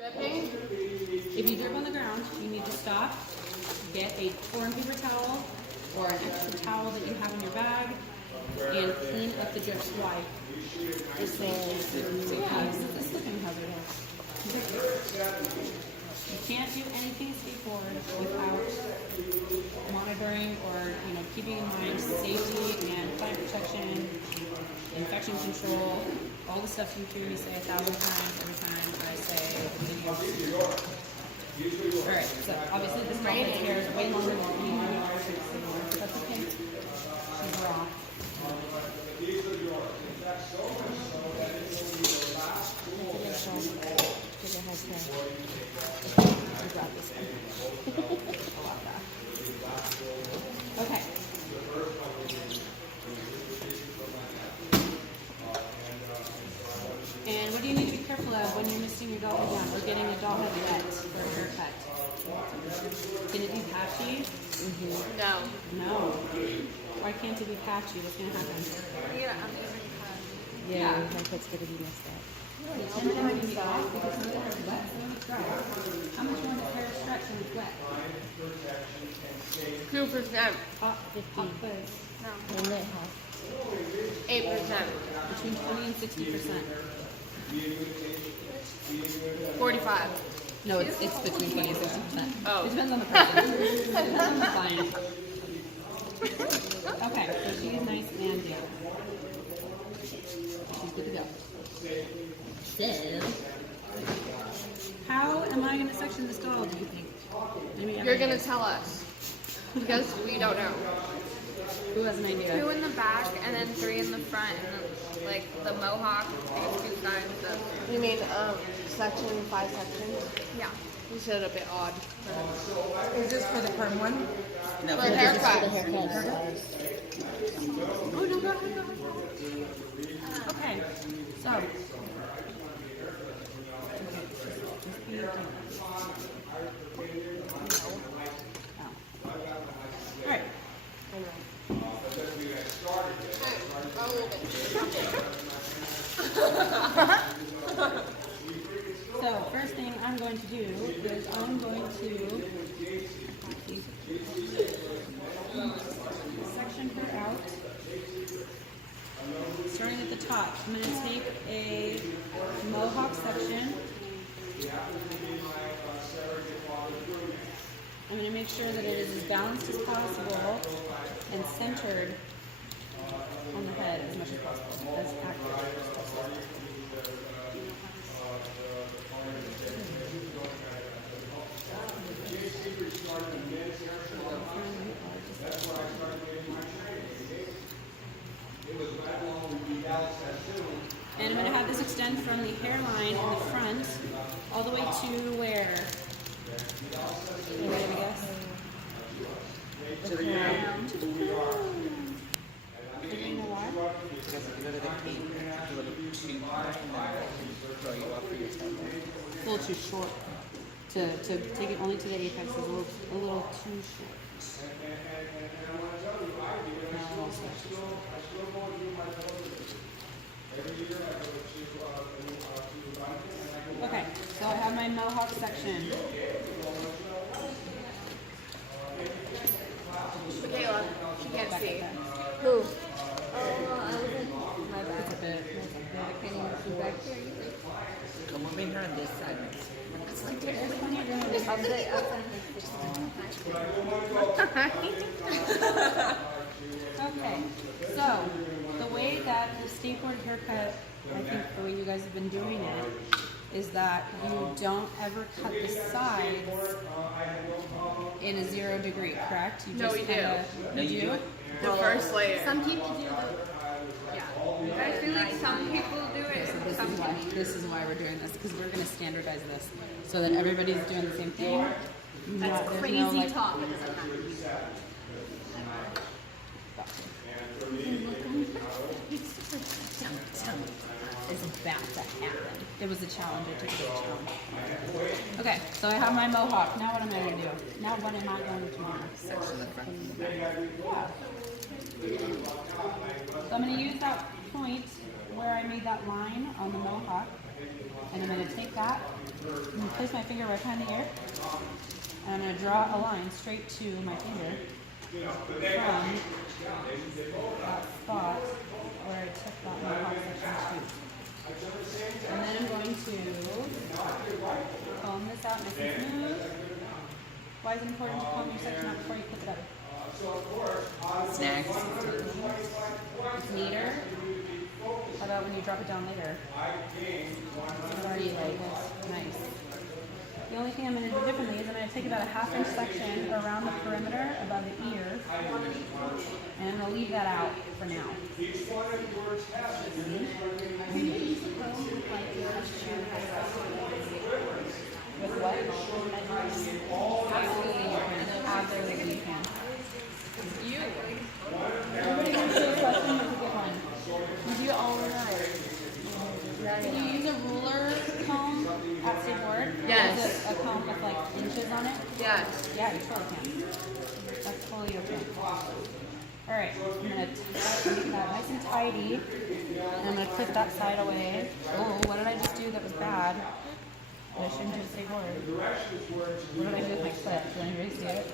Dripping? If you drip on the ground, you need to stop, get a torn paper towel or an extra towel that you have in your bag, and clean up the drips. Why? Because it's a slipping hazard. You can't do anything skateboard without monitoring or keeping in mind safety and plant protection, infection control, all the stuff you hear me say 1,000 times every time I say video. Alright, so obviously this girl's hair is way longer than me. That's okay. She's raw. Okay. And what do you need to be careful of when you're misting your doll head down or getting a doll head wet for a haircut? Can it be patchy? No. No. Why can't it be patchy? What's going to happen? Yeah, my haircut's gonna be messed up. It's never going to be off because some of the hair is wet, some of it's dry. How much more does hair stretch when it's wet? 2%. Hot, 50. No. Isn't it hot? 8%. Between 20 and 60%. 45. No, it's between 20 and 60%. Oh. It depends on the person. It depends on the client. Okay, so she's nice and down. She's good to go. So, how am I going to section this doll, do you think? You're going to tell us. Because we don't know. Who has an idea? 2 in the back and then 3 in the front. And then, like the mohawk, I think 2 sides. You mean section 5 sections? Yeah. You said a bit odd. Is this for the perm one? No, for haircut. Oh, no, go ahead. Okay, so. Alright. So, first thing I'm going to do is I'm going to section her out. Starting at the top, I'm going to take a mohawk section. I'm going to make sure that it is as balanced as possible and centered on the head as much as possible, as accurate as possible. And I'm going to have this extend from the hairline in the front all the way to where? Anybody have a guess? To the ground. To the ground. Do you know why? Because if you go to the cape, it's a little too high and then throw you off for your tempo. It's a little too short. To take it only to the apex is a little too short. Okay, so I have my mohawk section. Michaela, she can't Back see. up there. Who? My back a bit. I can't even see back there. Come on, maybe on this side. There's plenty of room. Okay, so the way that the skateboard haircut, I think the way you guys have been doing it, is that you don't ever cut the sides in a 0 degree, correct? You No, we do. No, you do it. The first layer. Some people do the. Yeah. I feel like some people do it. So Some people. this is why we're doing this, because we're going to standardize this so that everybody's doing the same thing. That's There's crazy no, like, talk. It doesn't matter. Is about to happen. It was a challenge. I took it as a challenge. Okay, so I have my mohawk. Now what am I going to do? Now what am I going to do? Section the front. Yeah. So I'm going to use that point where I made that line on the mohawk And I'm going to take that and place my finger right behind the ear. And I'm going to draw a line straight to my finger from that spot where I took that mohawk section too. And then I'm going to comb this out nice and smooth. Why is it important to comb your section out before you clip it up? Snacks. It's neater. How about when you drop it down later? It's already like this. Nice. The only thing I'm going to do differently is I'm going to take about a 1/2 inch section around the perimeter above the ear, and I'm going to leave that out for now. With what? Absolutely you can. Absolutely you can. Everybody wants to do a question, you can get one. You do it all the time. Can you use a ruler comb at state board? Yes. Or is it a comb with like inches on it? Yes. Yeah, you totally can. That's totally okay. Alright, I'm gonna make that nice and tidy. And I'm gonna clip that side away. Oh, what did I just do that was bad? I shouldn't do state board. What did I do with my clip? Did anybody see it?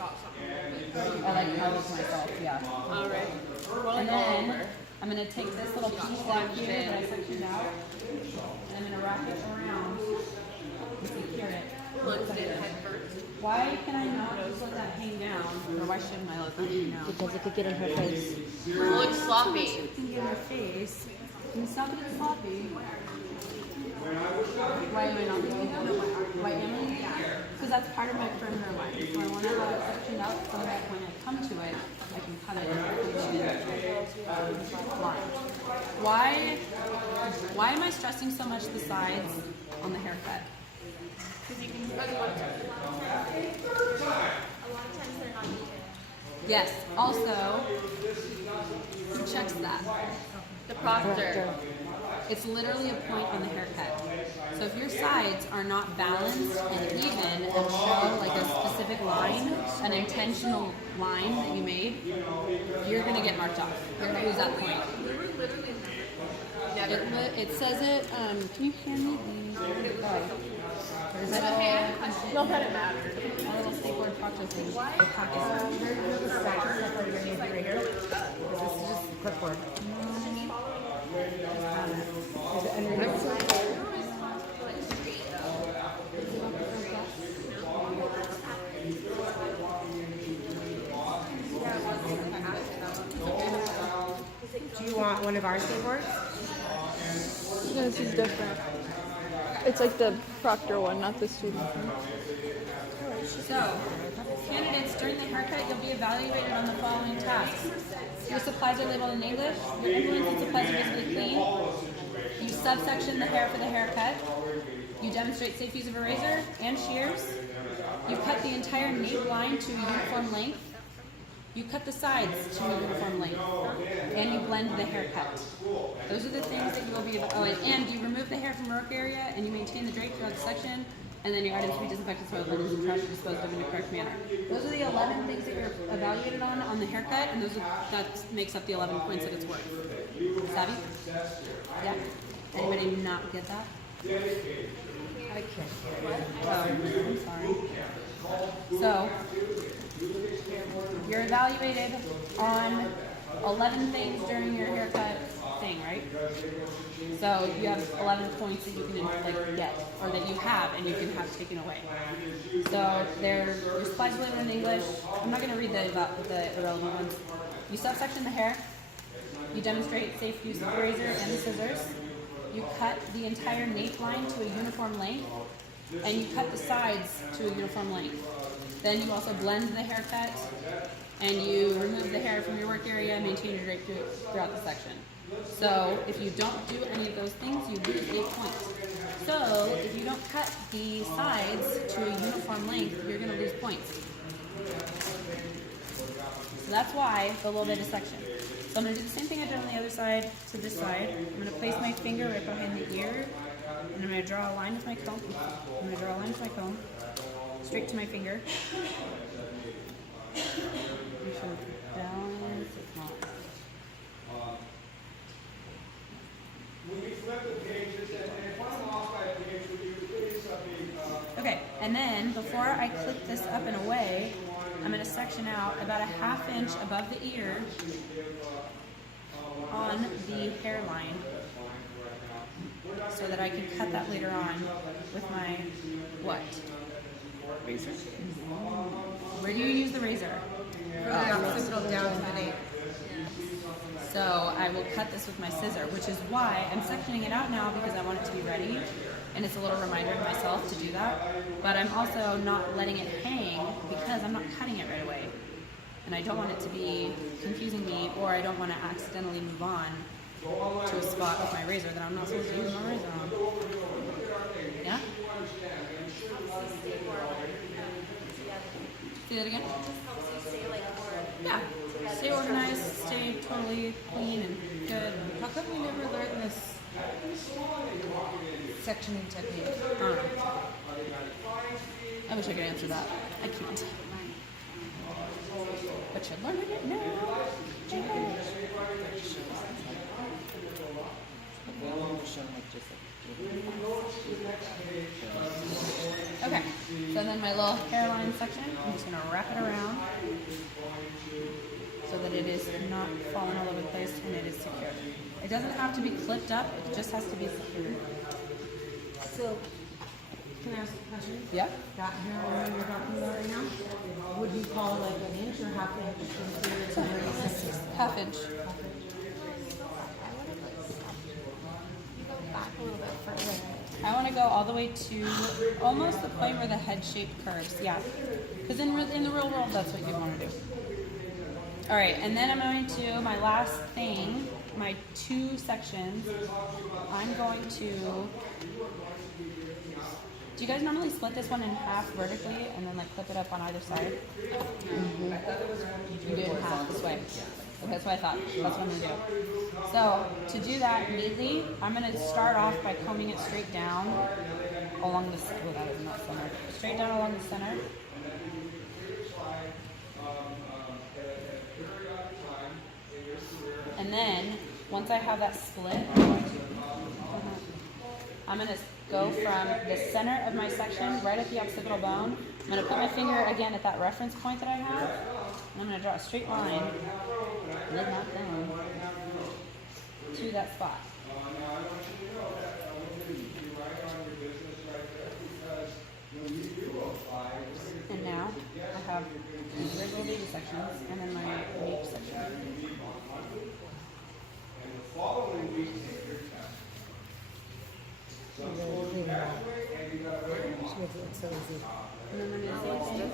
I like puzzled myself, yeah. Alright. And then I'm going to take this little piece down here that I sectioned out, and I'm going to wrap it around and secure it. Why can I not just let that hang down, or why shouldn't I let that hang down? Because it could get in her face. It looks sloppy. It can get in her face. And it's not that it's sloppy. Why am I not doing that? Why am I doing that? Because that's part of my perimeter line. So I want to have it sectioned out so that when I come to it, I can cut it directly to the line. Why am I stressing so much the sides on the haircut? Yes. Also, who checks that? The proctor. It's literally a point on the haircut. So if your sides are not balanced and even and show like a specific line, an intentional line that you made, you're gonna get marked off. You're gonna lose that point. It says it. Can you hand me the? Or is it all? Not that it matters. My little skateboard proctor thing. The pocket. There's a section that's right here. This is just clipboard. Is it underneath? Do you want one of our skateboards? No, this is different. It's like the proctor one, not the student one. So, candidates, during the haircut, you'll be evaluated on the following tasks. Your supplies are labeled in English. Your implements and supplies are visibly clean. You subsection the hair for the haircut. You demonstrate safe use of a razor and shears. You cut the entire nape line to a uniform length. You cut the sides to a uniform length. And you blend the haircut. Those are the things that you will be, and you remove the hair from work area and you maintain the drape throughout the section. And then your items will be disinfected, soiled, and trash are disposed of in the correct manner. Those are the 11 things that you're evaluated on the haircut, and that makes up the 11 points that it's worth. Savvy? Yeah? Anybody not get that? I can't. Oh, I'm sorry. So, you're evaluated on 11 things during your haircut thing, right? So you have 11 points that you can get, or that you have, and you can have taken away. So your supplies are labeled in English. I'm not going to read the irrelevant ones. You subsection the hair. You demonstrate safe use of the razor and the scissors. You cut the entire nape line to a uniform length, and you cut the sides to a uniform length. Then you also blend the haircut, and you remove the hair from your work area and maintain your drape throughout the section. So if you don't do any of those things, you lose 8 points. So if you don't cut the sides to a uniform length, you're going to lose points. So that's why the little bit of section. So I'm going to do the same thing I did on the other side to this side. I'm going to place my finger right behind the ear, and I'm going to draw a line with my comb. I'm going to draw a line with my comb, straight to my finger. Make sure it's balanced. It's not. When you flip the pages and one of them off by a page And then before I clip this up and away, I'm going to section out about a 1/2 inch above the ear on the hairline so that I can cut that later on with my what? Razor. Where do you use the razor? From the occipital down to the nape. So I will cut this with my scissor, which is why I'm sectioning it out now because I want it to be ready. And it's a little reminder to myself to do that. But I'm also not letting it hang because I'm not cutting it right away. And I don't want it to be confusing me, or I don't want to accidentally move on to a spot with my razor that I'm not supposed to use my razor on. Yeah? Say that again? Yeah. Stay organized, stay totally clean and good. How come we never learned this sectioning technique? I don't know. I wish I could answer that. I can't. But you're learning it now. Okay, so then my little hairline section, I'm just going to wrap it around so that it is not falling all over the place and it is secure. It doesn't have to be clipped up, it just has to be secured. So, can I ask a question? Yep. That hairline you're talking about right now, would you call it like an inch or 1/2 inch from here to where it's 1/2 inch. Back a little bit further. I want to go all the way to almost the point where the head shape curves. Yeah, because in the real world, that's what you want to do. All right, and then I'm going to, my last thing, my 2 sections, I'm going to, do you guys normally split this one in half vertically and then like clip it up on either side? Mm-hmm. You do it in half this way. Okay, that's what I thought. That's what I'm going to do. So to do that neatly, I'm going to start off by combing it straight down along the center. Straight down along the center. And then, once I have that split, I'm going to go from the center of my section, right at the occipital bone. I'm going to put my finger again at that reference point that I have, and I'm going to draw a straight line, lid not down, to that spot. And now, I have these regular baby sections, and then my nape section. And then I'm going to do the same thing over here.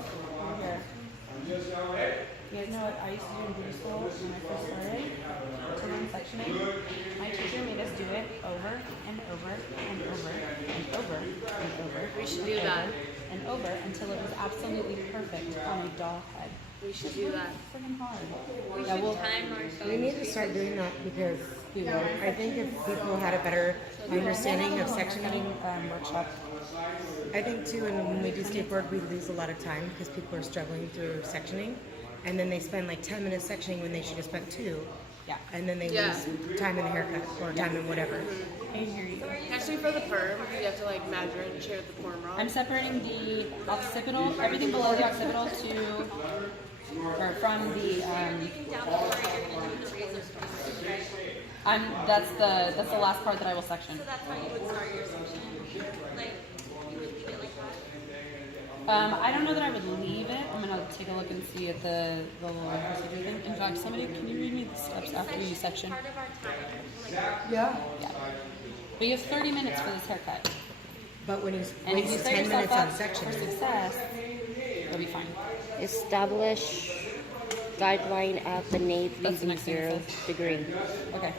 You guys know what I used to do in beauty school when I first started? To learn sectioning. My teacher made us do it over and over and over and over and over. We should do that. And over until it was absolutely perfect on a doll head. We should do that. Freaking hard. We Yeah, should well, time ourselves. We need to start doing that because I think if people had a better understanding of sectioning, workshop. I think too, and when we do skateboard, we lose a lot of time because people are struggling through sectioning, and then they spend like 10 minutes sectioning when they should have spent 2, Yeah. and then they Yeah. lose time in the haircut or time in whatever. I hear you. Actually, for the perm, you have to like measure and share the form rod. I'm separating the occipital, everything below the occipital to, or from the, that's the last part that I will section. So that's how you would start your section? Like, you would leave it like that? I don't know that I would leave it. I'm gonna take a look and see at the little procedure thing. In fact, somebody, can you read me the steps after you section? Part of our time. Like, Yeah. Yeah. But you have 30 minutes for this haircut. But when you And if you waste set 10 yourself minutes on up section, for success, you'll be fine. Establish guideline at the nape That's the using next thing it 0 says. degree. Okay.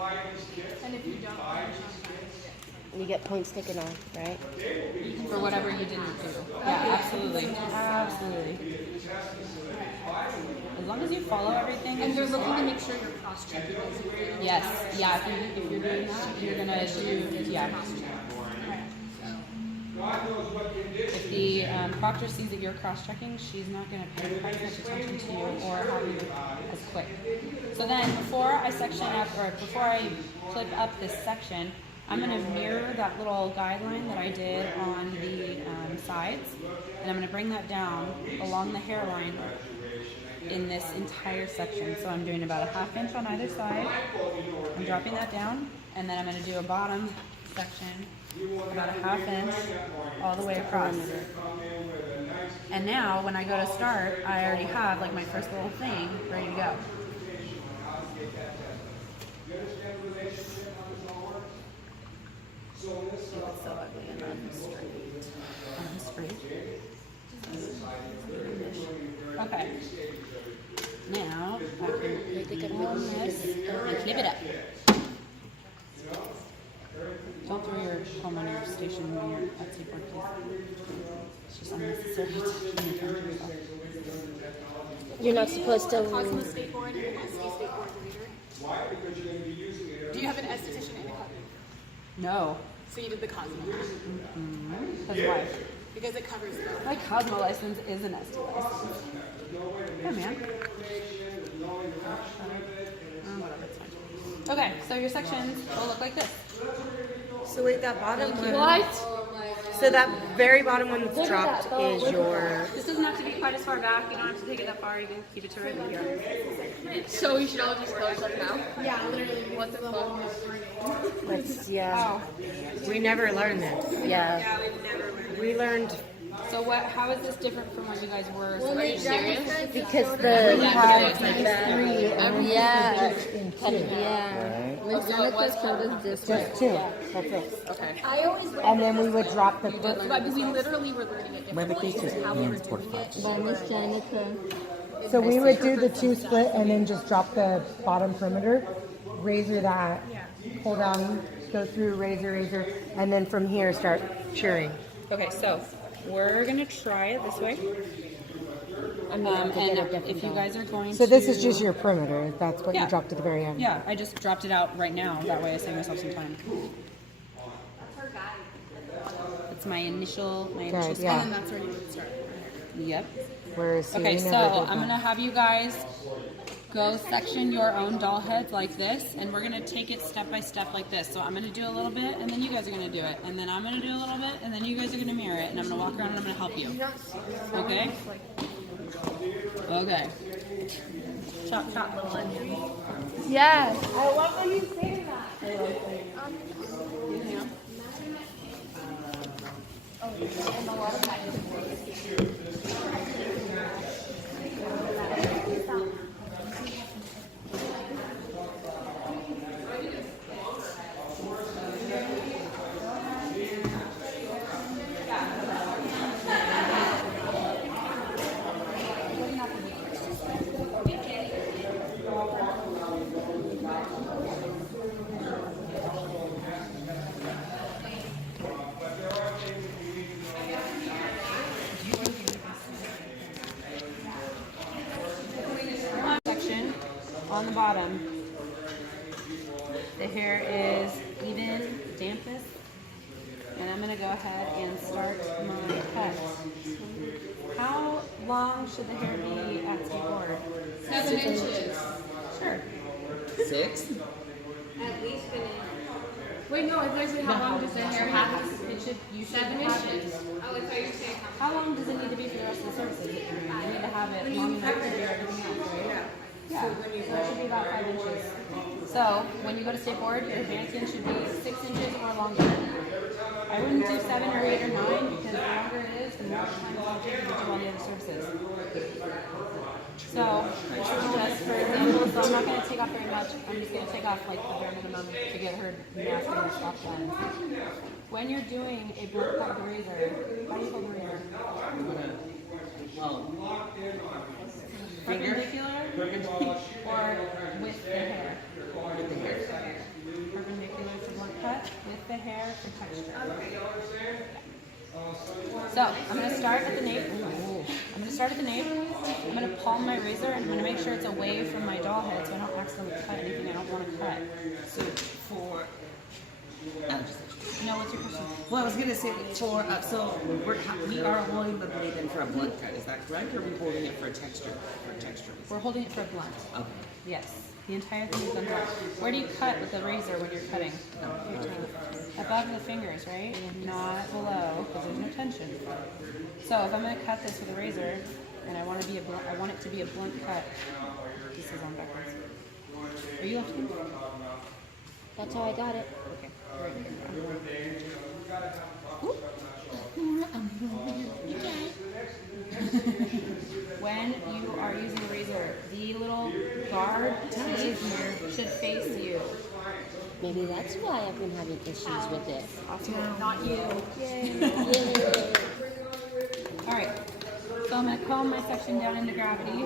And if you don't finish on time, You get points taken off, right? For whatever you didn't do. Yeah, absolutely. Absolutely. As long as you follow everything. and you're looking to make sure you're cross-checking as you're doing it. Yes. Yeah, if you're doing that, you're gonna do, yeah. If the proctor sees that you're cross-checking, she's not going to pay quite as much attention to you or have you as quick. So then, before I section up, or before I clip up this section, I'm going to mirror that little guideline that I did on the sides, and I'm going to bring that down along the hairline in this entire section. So I'm doing about a 1/2 inch on either side. I'm dropping that down, and then I'm going to do a bottom section about a 1/2 inch all the way across. And now when I go to start, I already have like my first little thing ready to go. It's so ugly and unstraight. Okay. Now I can warm this and clip it up. Don't throw your comb on your station when you're at Seaport, please. It's just unnecessary. You're not supposed to. Cosmo skateboard and an SD skateboard reader. Do you have an esthetician in the company? No. So you did the Cosmo. That's why. Because it covers both. My Cosmo license is an SD license. Yeah, man. Whatever, it's fine. Okay, so your sections will look like this. So wait, that bottom one. What? So that very bottom one that's dropped is your. This doesn't have to be quite as far back. You don't have to take it that far. You can keep it to right here. So we should all just close up now? Yeah, literally. What the fuck? Let's, yeah. We never learned that. Yeah. We learned. So what? How is this different from what you guys were? So are you serious? Because the. Yeah. Yeah. Right? Like Jenica's code is different. Just two. That's it. Okay. And then we would drop the. But we literally were learning it Maybe differently. these It's just how we were hands doing it. By Miss Jenica. So we would do the two split and then just drop the bottom perimeter, razor that, pull down, go through, razor, and then from here start cheering. Okay, so we're gonna try it this way. And if you guys are going So this to, is just your perimeter. That's what Yeah. you dropped at the very end. Yeah, I just dropped it out right now. That way I save myself some time. It's my initial Good, step. yeah. And that's where you would start. Yep. Whereas Okay, we so never did I'm that. gonna have you guys go section your own doll heads like this, and we're gonna take it step by step like this. So I'm gonna do a little bit, and then you guys are gonna do it, and then I'm gonna do a little bit, and then you guys are gonna mirror it, and I'm gonna walk around and I'm gonna help you. Okay? Okay. Chop, chop, little onion. Yes. Section on the bottom. The hair is even, dampest, and I'm gonna go ahead and start my cut. How long should the hair be at skateboard? 7 inches. Sure. 6? Wait, no, it's actually how long does the hair have? It should. You should 7 have it. inches. Oh, I thought you were saying How long does it need to be for the rest of the services? You need to have it long enough to do everything else, right? Yeah. So it should be about 5 inches. So when you go to skateboard, your advancement should be 6 inches or longer. I wouldn't do 7 or 8 or 9 because the longer it is, the more time it will take to do all the other services. So just for example, so I'm not going to take off very much. I'm just going to take off like the bare minimum to get her mask and her stop lines. When you're doing a blunt cut with a razor, how do you hold the razor? Perpendicular or with the hair? With the hair. Perpendicular to blunt cut, with the hair for texture. So I'm going to start at the nape. I'm going to start at the nape. I'm going to palm my razor and I'm going to make sure it's away from my doll head so I don't accidentally cut anything I don't want to cut. So for. No, what's your question? Well, I was gonna say for so we are holding the blade in for a blunt cut. Is that correct, or are we holding it for a texture? We're holding it for a blunt. Okay. Yes. The entire thing is unblocked. Where do you cut with the razor when you're cutting? Above the fingers, right? Not below, because there's no tension. So if I'm going to cut this with a razor, and I want it to be a blunt cut. This is on backwards. Are you left-handed? That's how I got it. Okay. Great. When you are using a razor, the little guard teeth should face you. Maybe that's why I've been having issues with it. Not you. Yay. All right. So I'm gonna comb my section down into gravity.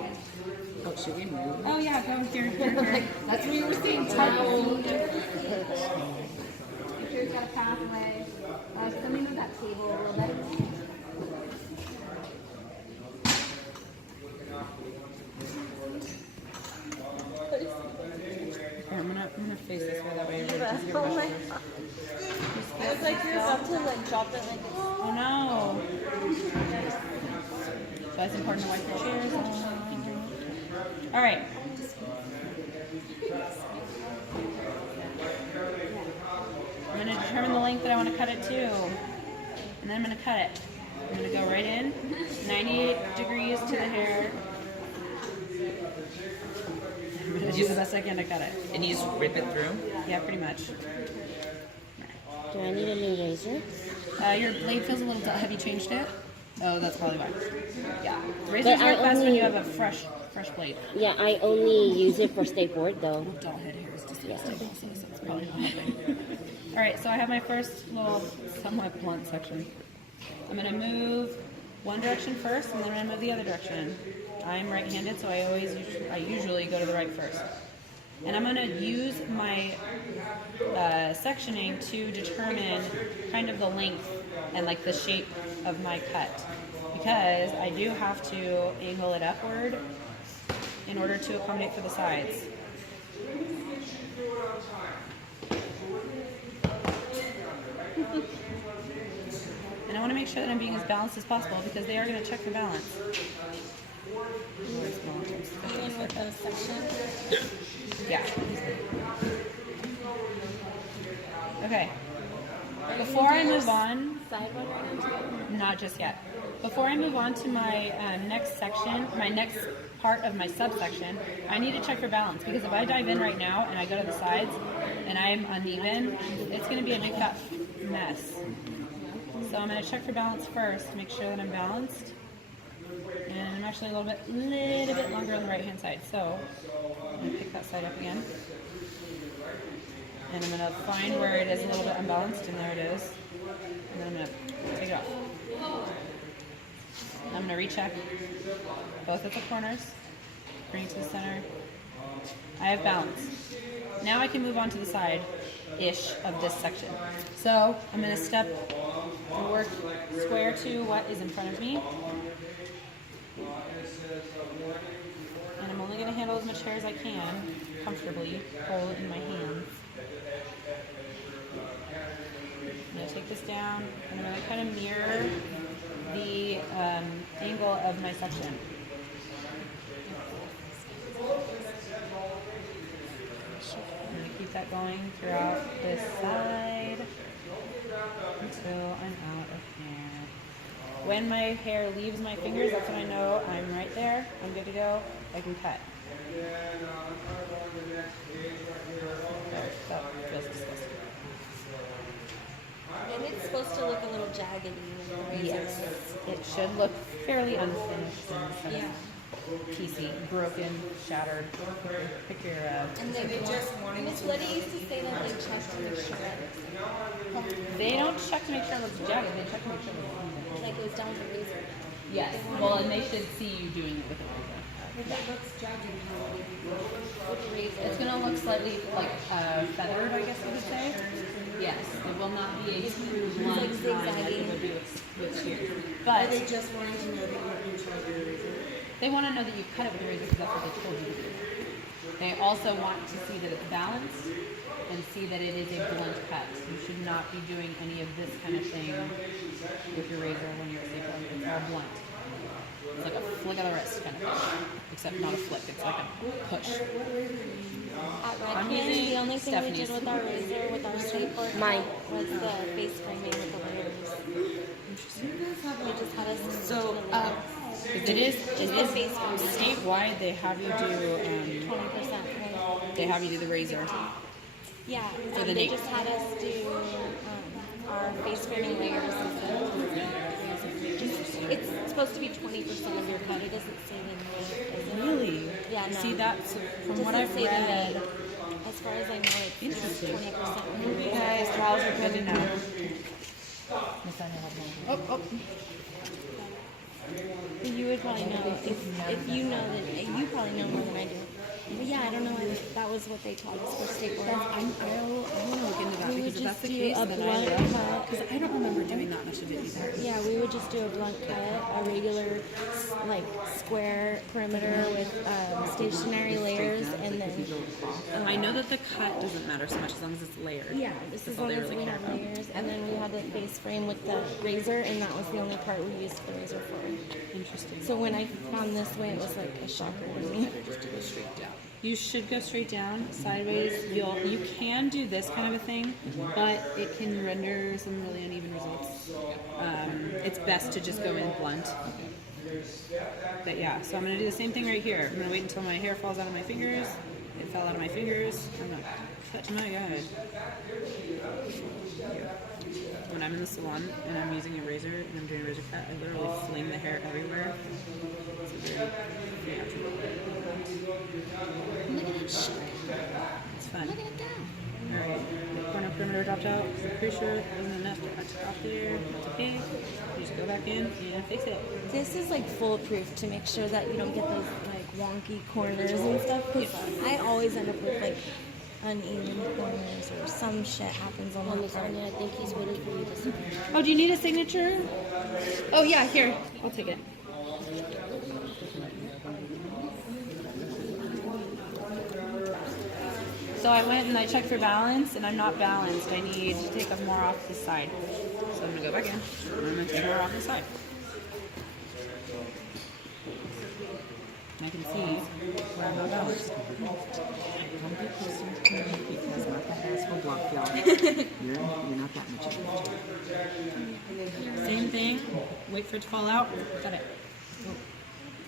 Oh, should we move? Oh yeah, go here. That's what you were saying. Towel. Make sure it's got a pathway. Let me move that table a little bit. Here, I'm gonna face this way, that way you're just Oh my god. I was like, you're about to like drop it like this. Oh no. So it's important to wipe your chairs. All right. I'm going to determine the length that I want to cut it to. And then I'm going to cut it. I'm going to go right in, 98 degrees to the hair. I'm going to do the best I can to cut it. And you just rip it through? Yeah, pretty much. Do I need a new razor? Your blade feels a little dull. Have you changed it? Oh, that's probably why. Yeah. But Razors I work best when only- you have a fresh blade. Yeah, I only use it for skateboard though. Dull head hair is disgusting also, so it's probably not helping. All right, so I have my first little somewhat blunt section. I'm going to move one direction first, and then I'm going to move the other direction. I'm right-handed, so I usually go to the right first. And I'm going to use my sectioning to determine kind of the length and like the shape of my cut, because I do have to angle it upward in order to accommodate for the sides. And I want to make sure that I'm being as balanced as possible because they are going to check the balance. Even with the section. Yeah. Okay. Before I move on, Side one right now. not just yet. Before I move on to my next section, my next part of my subsection, I need to check for balance because if I dive in right now and I go to the sides and I'm uneven, it's going to be a big fat mess. So I'm going to check for balance first to make sure that I'm balanced. And I'm actually a little bit longer on the right hand side. So I'm going to pick that side up again. And I'm going to find where it is a little bit unbalanced, and there it is. And then I'm going to take it off. I'm going to recheck both at the corners, bring it to the center. I have balance. Now I can move on to the side-ish of this section. So I'm going to step and work square to what is in front of me. And I'm only going to handle as much hair as I can comfortably, hold it in my hands. I'm going to take this down, and I'm going to kind of mirror the angle of my section. I'm going to keep that going throughout this side until I'm out of hair. When my hair leaves my fingers, that's when I know I'm right there. I'm good to go. I can cut. That feels disgusting. And it's supposed to look a little jaggedy when the razor Yes, is. it should look fairly unfinished and kind Yeah. of piecey, broken, shattered. Pick your. And they just and Miss Letty used to say that they check to make sure that They don't check to make sure it looks jagged. They check to make sure it looks even. like goes down with the razor. Yes. Well, and they should see you doing it with a razor. If it looks jagged with the razor. It's gonna look slightly like feathered, I guess you could say. Yes, it will not be a true blunt line like it would be with shears. But They just wanted to know that you're in charge of your razor. they want to know that you cut it with a razor because that's what they told you to do. They also want to see that it's balanced and see that it is a blunt cut. You should not be doing any of this kind of thing with your razor when you're stapling. It's all blunt. It's like a flick of the wrist kind of thing. Except not a flick, it's like a push. At I'm Redken, using the only thing we Stephanie's. did with our razor, with our skateboard, Mine. was the face framing with the layers. They just had us So, do the layers. it is statewide. They have you do 20%, right? they have you do the razor. Yeah, For the they nape. just had us do our face framing layers instead of the razor. It's supposed to be 20% of your cut. It doesn't say the nape, does it? Really? Yeah, no. See that's It from what doesn't I've say the read. nape. As far as I know, it's Interesting. 20%. You guys, trials are good to know. But you would probably know if you know that you probably know more than I do. But yeah, I don't know if that was what they taught us for skateboard. I want to look into that We would because if that's just the do case, a then I blunt will. cut. Because I don't remember doing that much of it either. Yeah, we would just do a blunt cut, a regular like square perimeter with stationary layers, and then I know that the cut doesn't matter so much as long as it's layered. yeah, just That's as all long they as really we care had about. layers, and then we had the face frame with the razor, and that was the only part we used the razor for. Interesting. So when I found this way, it was like a shocker to me. You should go straight down, sideways. You can do this kind of a thing, but it can render some really uneven results. It's best to just go in blunt. But yeah, so I'm gonna do the same thing right here. I'm gonna wait until my hair falls out of my fingers. It fell out of my fingers. I'm gonna cut my guide. When I'm in the salon and I'm using a razor and I'm doing a razor cut, I literally fling the hair everywhere. It's a very natural. Look at that shit. It's fun. Look at that. Alright, corner perimeter dropped out. I'm pretty sure it wasn't enough to cut off there. That's okay. You just go back in and fix it. This is like foolproof to make sure that you don't get those like wonky corners and stuff. Because I always end up with like uneven corners or some shit happens on On the the part. side, I think he's waiting for you to sign. Oh, do you need a signature? Oh yeah, here. I'll take it. So I went and I checked for balance, and I'm not balanced. I need to take more off the side. So I'm gonna go back in, and I'm gonna take more off the side. And I can see where I'm not balanced. Because Martha has full block, y'all. You're not that much of a Same thing. Wait for it to fall out. Got it.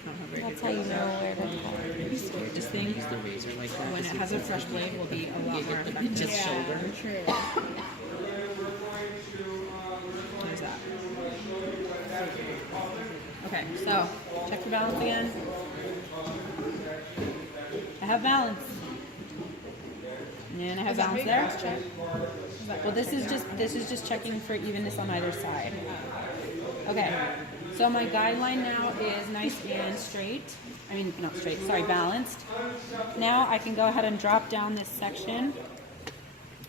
Not how very That's good. how you know where to cut. This thing, the razor like that. when it has a fresh blade, will be a lot more The effective. just shoulder. There's that. Okay, so check for balance again. I have balance. And I have balance there. Well, this is just checking for evenness on either side. Okay. So my guideline now is nice and straight. I mean, not straight, sorry, balanced. Now I can go ahead and drop down this section.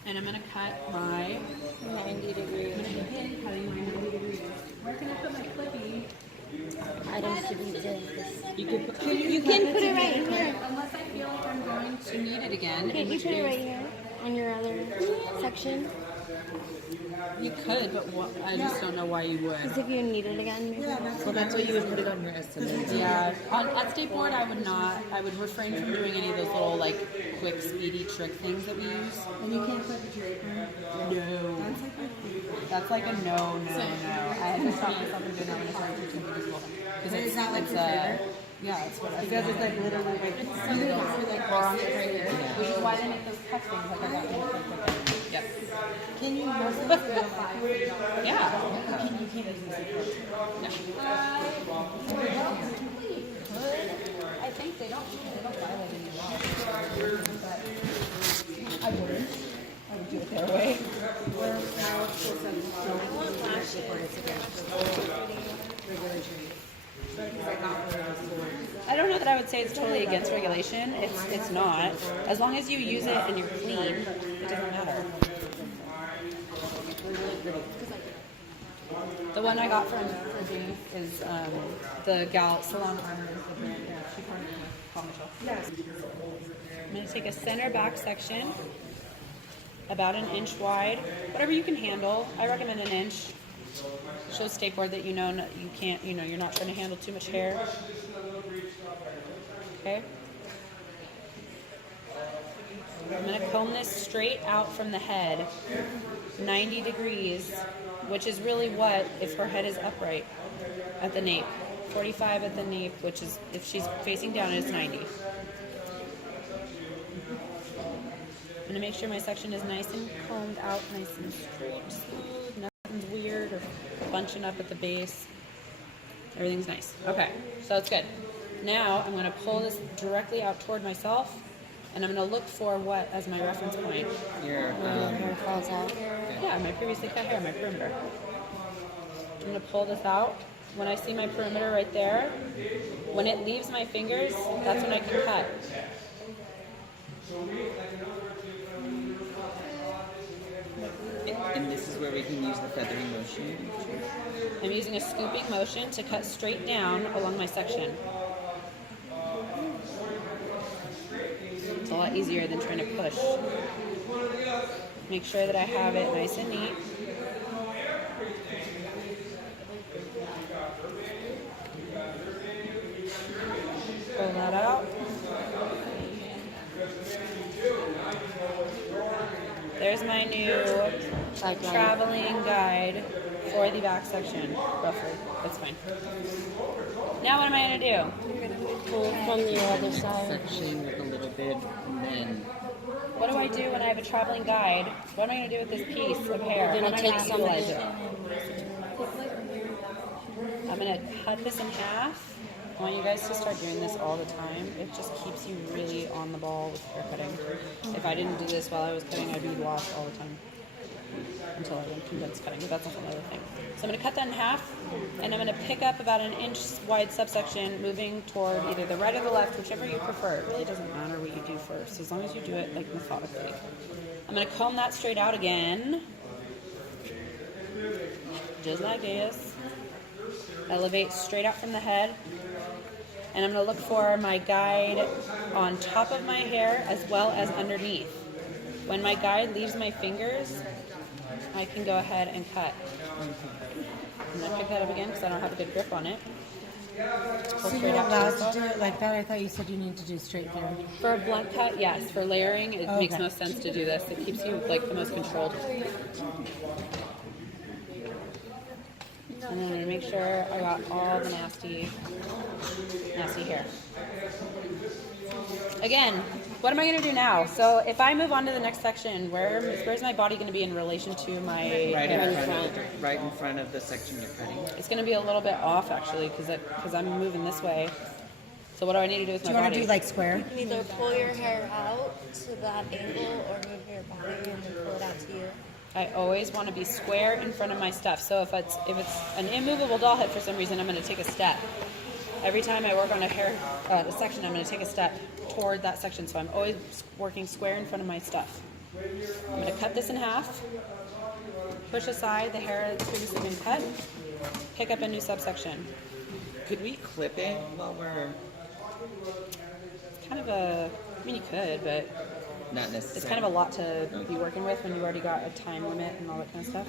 And I'm gonna cut my 90 degrees. cutting my 90 degrees. Where can I put my clippy? Items to be did. You can put You can put it right here. unless I feel like I'm going to need it again. Can't you put it right here on your other section? You could, but I just don't know why you would. Because if you need it again, maybe. Well, that's why you would put it on your estimate. Yeah, at skateboard I would not. I would refrain from doing any of those little like quick, speedy trick things that we use. And you can't clip your draper. No, that's like a no. I had to stop myself from doing that when I started teaching middle school. Because Is that like it's your favorite? yeah, it's what I Because it's like literally like wrong right here. Which is why they make those cut things like I got really quick. Yep. Can you use this? Yeah. I think they don't violate any law. I would do it their way. I don't know that I would say it's totally against regulation. It's not. As long as you use it and you're clean, it doesn't matter. The one I got from Virginia is the gal Salon Armor is the brand. Yeah, she partnered with Paul Mitchell. Yes. I'm going to take a center back section, about an inch wide, whatever you can handle. I recommend an inch. Show skateboard that you know you can't, you know, you're not trying to handle too much hair. Okay. I'm going to comb this straight out from the head, 90 degrees, which is really what if her head is upright at the nape. 45 at the nape, which is, if she's facing down, it's 90. I'm going to make sure my section is nice and combed out, nice and straight, smooth, nothing's weird or bunching up at the base. Everything's nice. Okay, so it's good. Now I'm going to pull this directly out toward myself, and I'm going to look for what as my reference point. Your Hair falls out. Yeah, my previously cut hair, my perimeter. I'm going to pull this out. When I see my perimeter right there, when it leaves my fingers, that's when I can cut. and this is where we can use the feathering motion. I'm using a scooping motion to cut straight down along my section. It's a lot easier than trying to push. Make sure that I have it nice and neat. Pull that out. There's my new traveling guide for the back section, roughly. That's fine. Now what am I going to do? Pull from the other side. Section with a little bit, and then What do I do when I have a traveling guide? What am I going to do with this piece of hair? You're How gonna am I take gonna some of utilize it. I'm going to cut this in half. I want you guys to start doing this all the time. It just keeps you really on the ball with hair cutting. If I didn't do this while I was cutting, I'd be lost all the time until I went condensed cutting, but that's a whole other thing. So I'm going to cut that in half, and I'm going to pick up about an inch wide subsection, moving toward either the right or the left, whichever you prefer. It really doesn't matter what you do first, as long as you do it like methodically. I'm going to comb that straight out again, just like this. Elevate straight out from the head. And I'm going to look for my guide on top of my hair as well as underneath. When my guide leaves my fingers, I can go ahead and cut. I'm going to pick that up again because I don't have a good grip on it. Pull So straight you're out to allowed yourself. to do it like that? I thought you said you need to do straight there. For a blunt cut, yes. For layering, it makes Okay. most sense to do this. It keeps you like the most controlled. And I'm going to make sure I got all the nasty hair. Again, what am I going to do now? So if I move on to the next section, where's my body going to be in relation to my hair? right in front of the section you're cutting. It's going to be a little bit off actually because I'm moving this way. So what do I need to do with Do my you want body? to do like square? You can either pull your hair out to that angle or move your body and then pull it out to you. I always want to be square in front of my stuff. So if it's an immovable doll head for some reason, I'm going to take a step. Every time I work on a section, I'm going to take a step toward that section. So I'm always working square in front of my stuff. I'm going to cut this in half, push aside the hair that's previously been cut, pick up a new subsection. Could we clip it while we're It's kind of I mean you could, but not necessarily? it's kind of a lot to be working with when you already got a time limit and all that kind of stuff.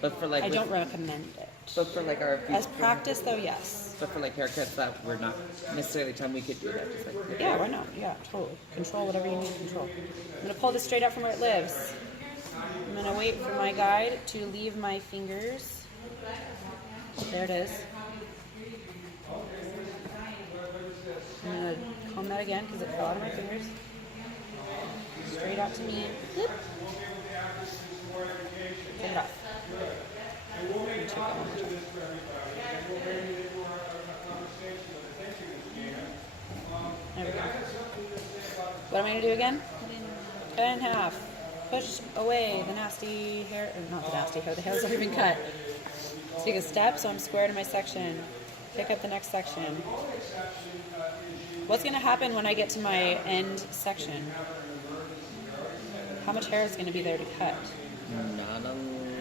But for like, I don't recommend it. But for like our As practice though, yes. But for like haircuts that we're not necessarily time, we could do that. Just like clip Yeah, it. why not? Yeah, totally. Control whatever you need to control. I'm going to pull this straight out from where it lives. I'm going to wait for my guide to leave my fingers. There it is. I'm going to comb that again because it fell out of my fingers. Straight out to me. Bloop. Take it off. Let me check that one more time. There we go. What am I going to do again? Cut it in half. Push away the nasty hair, or not the nasty hair, the hair's already been cut. Take a step so I'm square to my section. Pick up the next section. What's going to happen when I get to my end section? How much hair is going to be there to cut?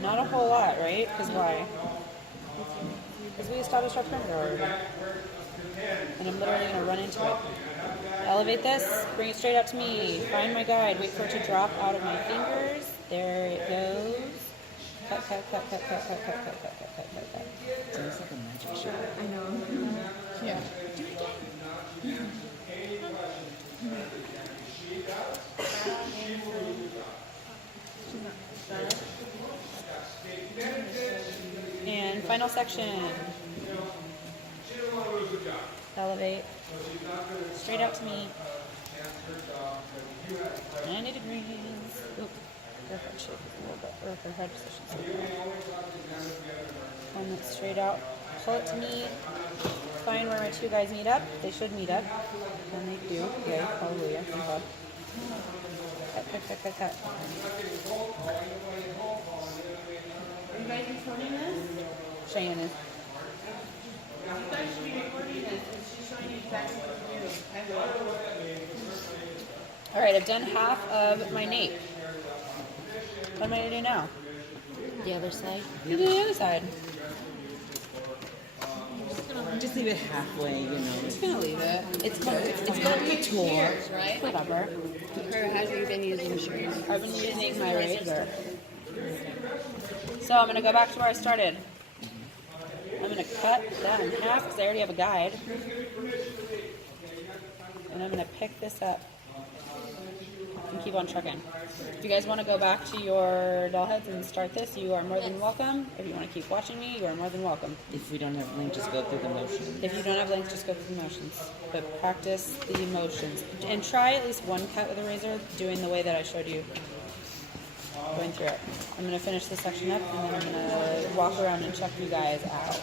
Not a whole lot, right? Because why? Because we established our perimeter already. And I'm literally going to run into it. Elevate this, bring it straight up to me. Find my guide, wait for it to drop out of my fingers. There it goes. cut, cut, cut, cut, cut, cut, cut, cut, cut, cut, cut, cut, cut. It's almost like a magic show. I know. Yeah. And final section. Elevate. Straight out to me. 90 degrees. Oop. Her head shape is a little bit, or her head position. One that's straight out. Pull it to me. Find where my two guys meet up. They should meet up. And they do. Yay. Hallelujah. Thank God. Cut, cut, cut, cut, cut. Are you guys recording this? Cheyenne is. You guys should be recording this. She's showing you exactly what to do. I will. Alright, I've done half of my nape. What am I going to do now? The other side. You do the other side. Just leave it halfway, you know. I'm just going to leave it. It's going to be tour. right? Whatever. Or have you been using yours? I've been using my razor. So I'm going to go back to where I started. I'm going to cut that in half because I already have a guide. And I'm going to pick this up and keep on trucking. If you guys want to go back to your doll heads and start this, you are more than welcome. If you want to keep watching me, you are more than welcome. If we don't have link, just go through the motion. If you don't have length, just go through the motions. But practice the motions. And try at least one cut with a razor, doing the way that I showed you. Going through it. I'm going to finish this section up, and then I'm going to walk around and check you guys out.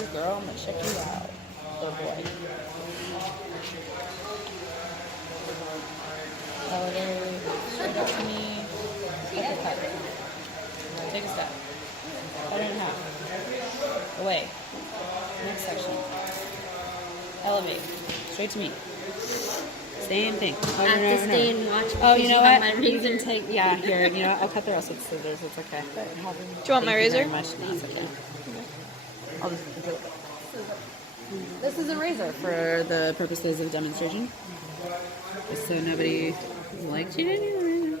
Ooh, girl, I'm going to check you out. Oh, boy. Elevate, straight up to me. Cut, cut, cut. Take a step. Cut it in half. Away. Next section. Elevate. Straight to me. Same thing. I have to stay and watch. Oh, because you know have what? My You razor. can take, yeah, here, you know what? I'll cut the rest with scissors. It's okay. Do you want my Thank you very razor? much. No, it's okay. I'll just do it. This is a razor for the purposes of demonstration. Just so nobody likes you to do it.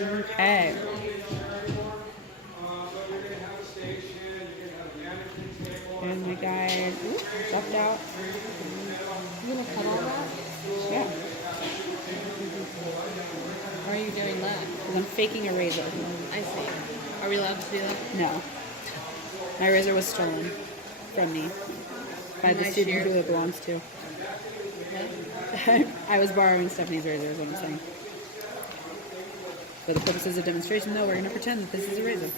Okay. And my guy dropped out. You gonna cut all that? Yeah. Why are you doing that? Because I'm faking a razor. I see. Are we allowed to do that? No. My razor was stolen from me by the I student shared- who it belongs to. I was borrowing Stephanie's razor is what I'm saying. For the purposes of demonstration, though, we're going to pretend that this is a razor.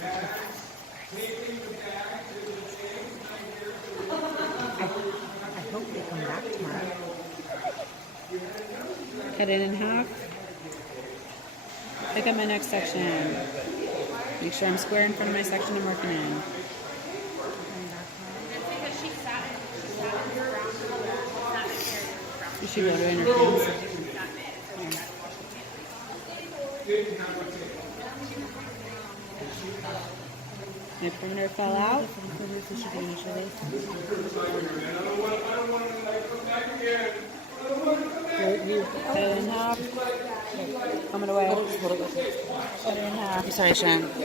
I hope they come back tomorrow. Cut it in half. Pick up my next section. Make sure I'm square in front of my section I'm working in. You should go to interference. My perimeter fell out. Cut it in half. Thumb it away. Cut it in half. I'm sorry, Sean. Thumb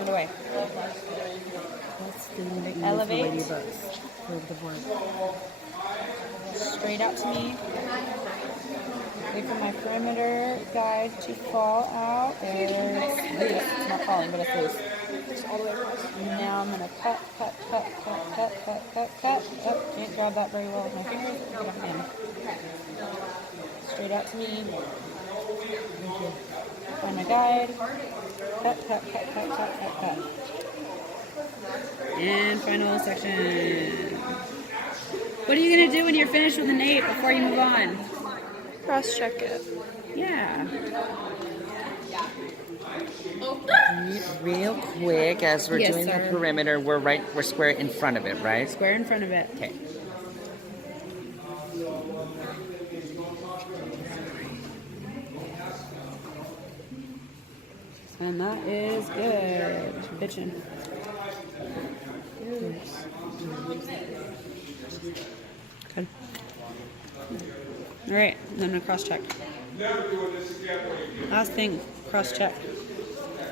it away. What's the nickname Elevate. for ladybugs? For the board. Straight out to me. Wait for my perimeter guide to fall out. There's loose. It's not falling, but it's loose. Just all the way across. And now I'm gonna cut. Oh, can't grab that very well with my fingers. Get up in. Straight out to me. Find my guide. Cut. And final section. What are you gonna do when you're finished with the nape before you move on? Cross check it. Yeah. Real quick, as we're Yes, doing sir. the perimeter, we're square in front of it, right? Square in front of it. Okay. And that is good. Bitchin'. Good. All right, and then I'm gonna cross check. Last thing, cross check.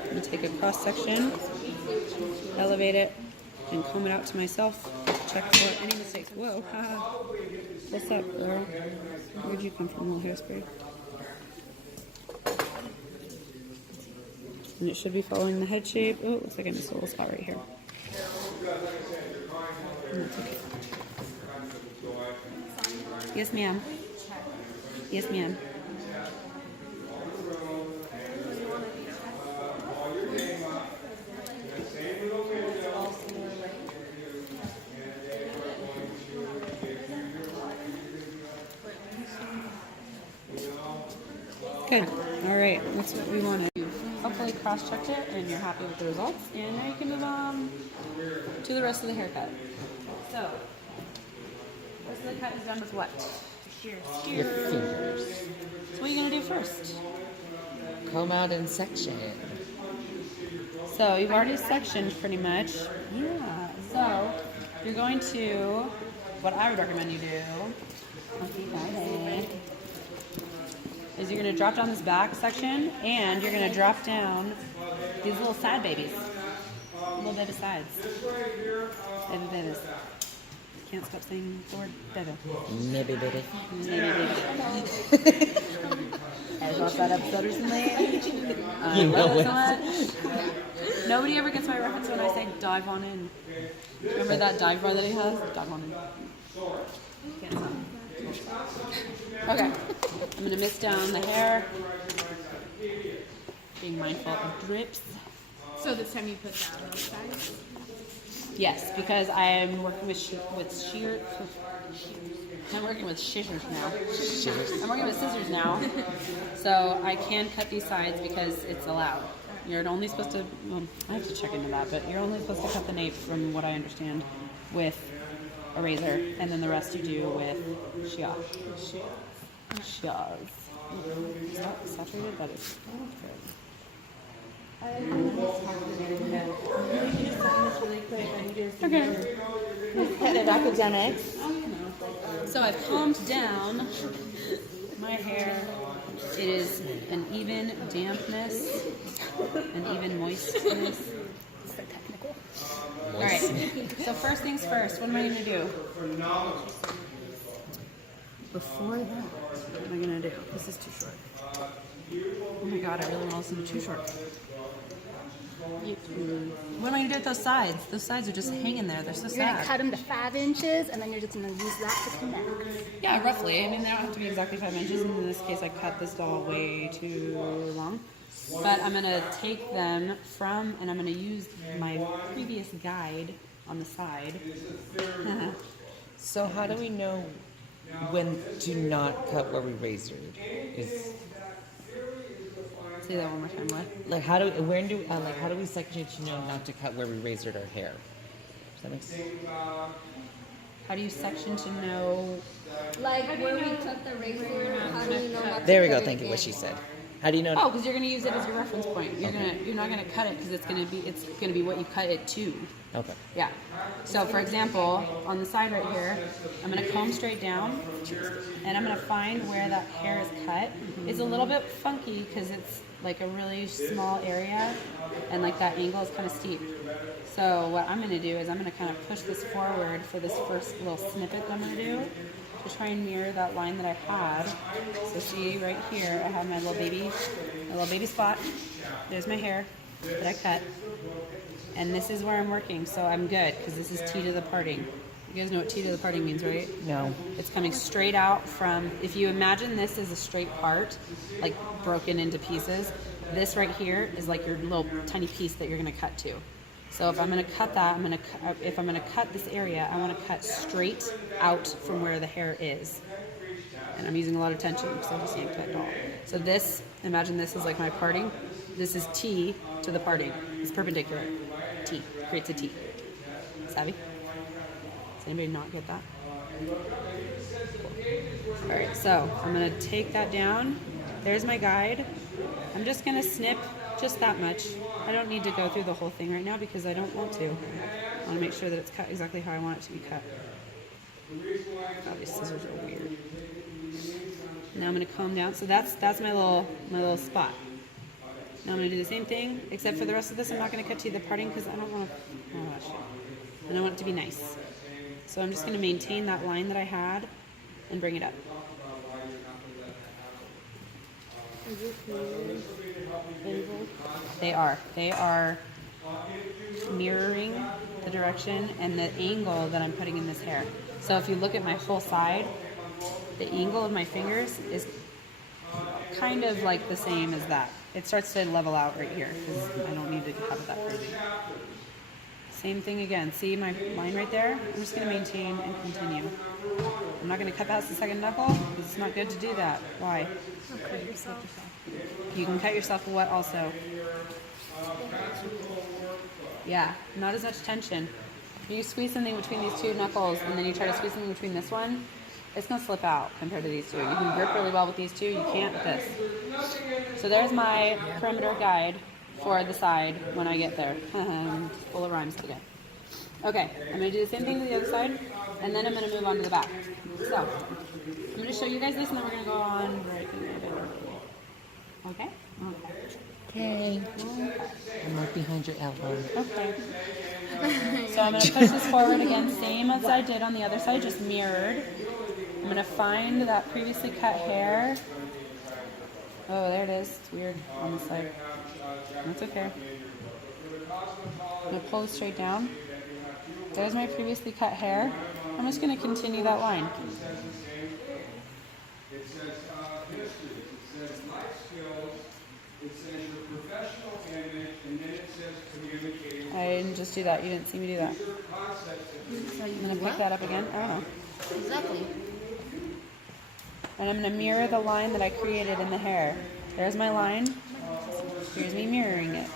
I'm gonna take a cross section, elevate it, and comb it out to myself. Check for any mistakes. Whoa, haha. What's up, girl? Where'd you come from, little hairspray? And it should be following the head shape. Oh, it looks like I missed a little spot right here. And that's okay. Yes, ma'am. Yes, ma'am. Good. All right. That's what we wanted. Hopefully cross-checked it and you're happy with the results. And now you can move on to the rest of the haircut. So, the rest of the cut is done with what? Here. Your fingers. So what are you going to do first? Comb out and section. So you've already sectioned pretty much. Yeah. So you're going to, what I would recommend you do, is you're going to drop down this back section and you're going to drop down these little side babies. Little baby sides. Baby babies. Can't stop saying the word baby. Maybe, baby. I watched that episode recently. You know it so much. Nobody ever gets my reference when I say dive on in. Remember that dive bar that he has? Dive on in. Can't stop. Okay. I'm going to mist down the hair. Being mindful of drips. So this time you put that on the side? Yes, because I am working with shear. I'm working with scissors now. I'm working with scissors now, so I can cut these sides because it's allowed. You're only supposed to. Well, I have to check into that, but you're only supposed to cut the nape, from what I understand, with a razor, and then the rest you do with shears. Shears. Is that saturated? That is. Okay. Kind of academics. So I've calmed down my hair. It is an even dampness, an even moistness. So technical. All right. So first things first. What am I going to do? Before that, what am I going to do? This is too short. Oh my god, I really want to listen to Too Short. What am I going to do with those sides? Those sides are just hanging there. They're so You're sad. gonna cut them to 5 inches, and then you're just gonna use that to connect. Yeah, roughly. I mean, they don't have to be exactly 5 inches. In this case, I cut this doll way too long. But I'm going to take them from, and I'm going to use my previous guide on the side. So how do we know when to not cut where we razored? Is Say that one more time. What? like how do we section to know not to cut where we razored our hair? Does that make sense? How do you section to know? Like where we took the razor, how do you know not to There we cut go. it Thank you. What again? she said. How do you know? Oh, because you're going to use it as your reference point. You're not gonna cut it because it's going to be what you cut it to. Okay. Yeah. So for example, on the side right here, I'm going to comb straight down, and I'm going to find where that hair is cut. It's a little bit funky because it's like a really small area, and like that angle is kind of steep. So what I'm going to do is I'm going to kind of push this forward for this first little snippet that I'm going to do to try and mirror that line that I had. So see right here, I have my little baby spot. There's my hair that I cut. And this is where I'm working, so I'm good, because this is T to the parting. You guys know what T to the parting means, right? No. It's coming straight out from, if you imagine this as a straight part, like broken into pieces, this right here is like your little tiny piece that you're going to cut to. So if I'm going to cut that, if I'm going to cut this area, I want to cut straight out from where the hair is. And I'm using a lot of tension because I just yanked that doll. So this, imagine this is like my parting. This is T to the parting. It's perpendicular. T creates a T. Savvy? Does anybody not get that? Cool. All right, so I'm going to take that down. There's my guide. I'm just going to snip just that much. I don't need to go through the whole thing right now because I don't want to. I want to make sure that it's cut exactly how I want it to be cut. Oh, these scissors are weird. Now I'm gonna comb down. So that's my little spot. Now I'm gonna do the same thing, except for the rest of this, I'm not gonna cut to the parting because I don't want to. Oh gosh, and I want it to be nice. So I'm just gonna maintain that line that I had and bring it up. They are mirroring the direction and the angle that I'm putting in this hair. So if you look at my whole side, the angle of my fingers is kind of like the same as that. It starts to level out right here because I don't need to have it that crazy. Same thing again. See my line right there? I'm just going to maintain and continue. I'm not going to cut past the second knuckle because it's not good to do that. Why? You can cut yourself what also? Yeah, not as much tension. If you squeeze something between these two knuckles and then you try to squeeze something between this one, it's going to slip out compared to these two. You can grip really well with these two, you can't with this. So there's my perimeter guide for the side when I get there. Full of rhymes today. Okay, I'm going to do the same thing to the other side, and then I'm going to move on to the back. So, I'm going to show you guys this, and then we're going to go on right there. Okay? Okay. I'm right behind your elbow. Okay. So I'm going to push this forward again, same as I did on the other side, just mirrored. I'm going to find that previously cut hair. Oh, there it is. It's weird on this side. That's okay. I'm going to pull it straight down. There's my previously cut hair. I'm just going to continue that line. I didn't just do that. You didn't see me do that. I'm going to pick that up again. I don't know. Exactly. And I'm going to mirror the line that I created in the hair. There's my line. Here's me mirroring it.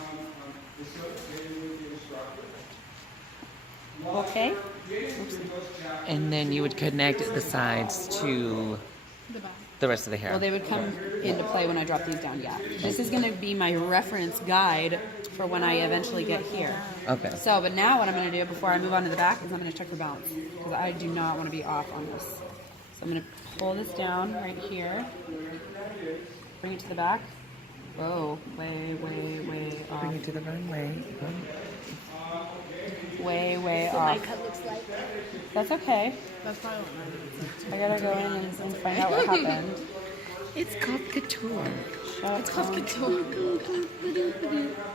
Okay? Oopsie. And then you would connect the sides to the rest of the hair. Well, they would come into play when I drop these down, yeah. This is going to be my reference guide for when I eventually get here. Okay. So, but now what I'm going to do before I move on to the back is I'm going to check for balance. Because I do not want to be off on this. So I'm going to pull this down right here. Bring it to the back. Whoa, way off. Bring it to the runway. Way off. My cut looks like. That's okay. That's probably what I gotta go in and find out what happened. It's called couture. It's called couture.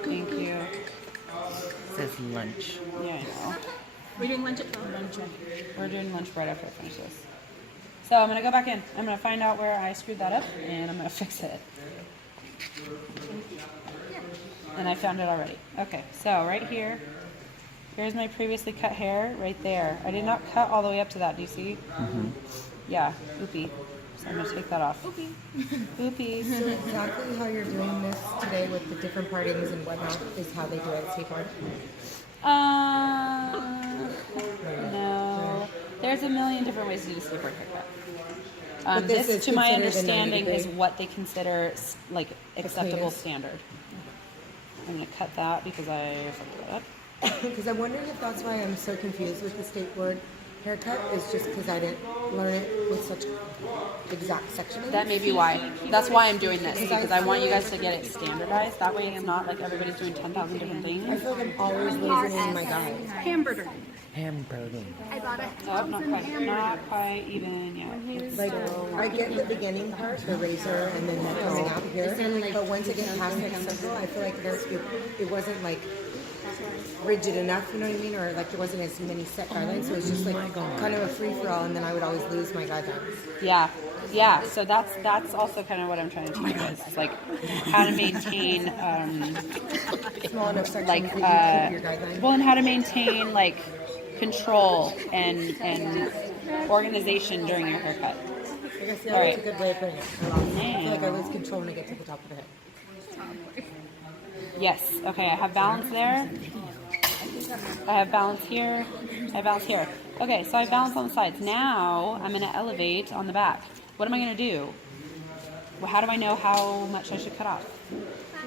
Thank you. It says lunch. Yeah, I know. We're doing lunch at 12. We're doing lunch right after I finish this. So I'm gonna go back in. I'm gonna find out where I screwed that up, and I'm gonna fix it. And I found it already. Okay, so right here, here's my previously cut hair right there. I did not cut all the way up to that. Do you see? Mm-hmm. Yeah, oopie. So I'm gonna take that off. Oopie. So exactly how you're doing this today with the different partings and whatnot is how they do it at skateboard? No. There's a million different ways to do a skateboard haircut. But this is To my considered a understanding, 90 is degree? what they consider like acceptable cleanest. standard. I'm gonna cut that because I fucked it up. Because I'm wondering if that's why I'm so confused with the skateboard haircut is just because I didn't learn it with such exact sectioning. That may be why. That's why I'm doing this, because I want you guys to get it standardized. That way it's not like everybody's doing 10,000 different I things. feel like I'm always losing in my guides. Hamburger. Hamburger. I bought a Oh, not quite even, yeah. Like, I get the beginning part, the razor, and then that coming out here. But once I get past that circle, I feel like it wasn't like rigid enough, you know what I mean? Or like there wasn't as many set guidelines, so it was just like kind of a free for all, and then I would always lose my guidelines. Yeah. So that's also kind of what I'm trying to teach you guys. It's like how to maintain, Small enough sections like, that you keep your guidelines. well, and how to maintain like control and organization during your haircut. I guess All right. that's a good way of putting it. I feel like I lose control when I get to the top of the head. Yes. Okay. I have balance there. I have balance here. I have balance here. Okay. So I have balance on the sides. Now I'm going to elevate on the back. What am I going to do? Well, how do I know how much I should cut off?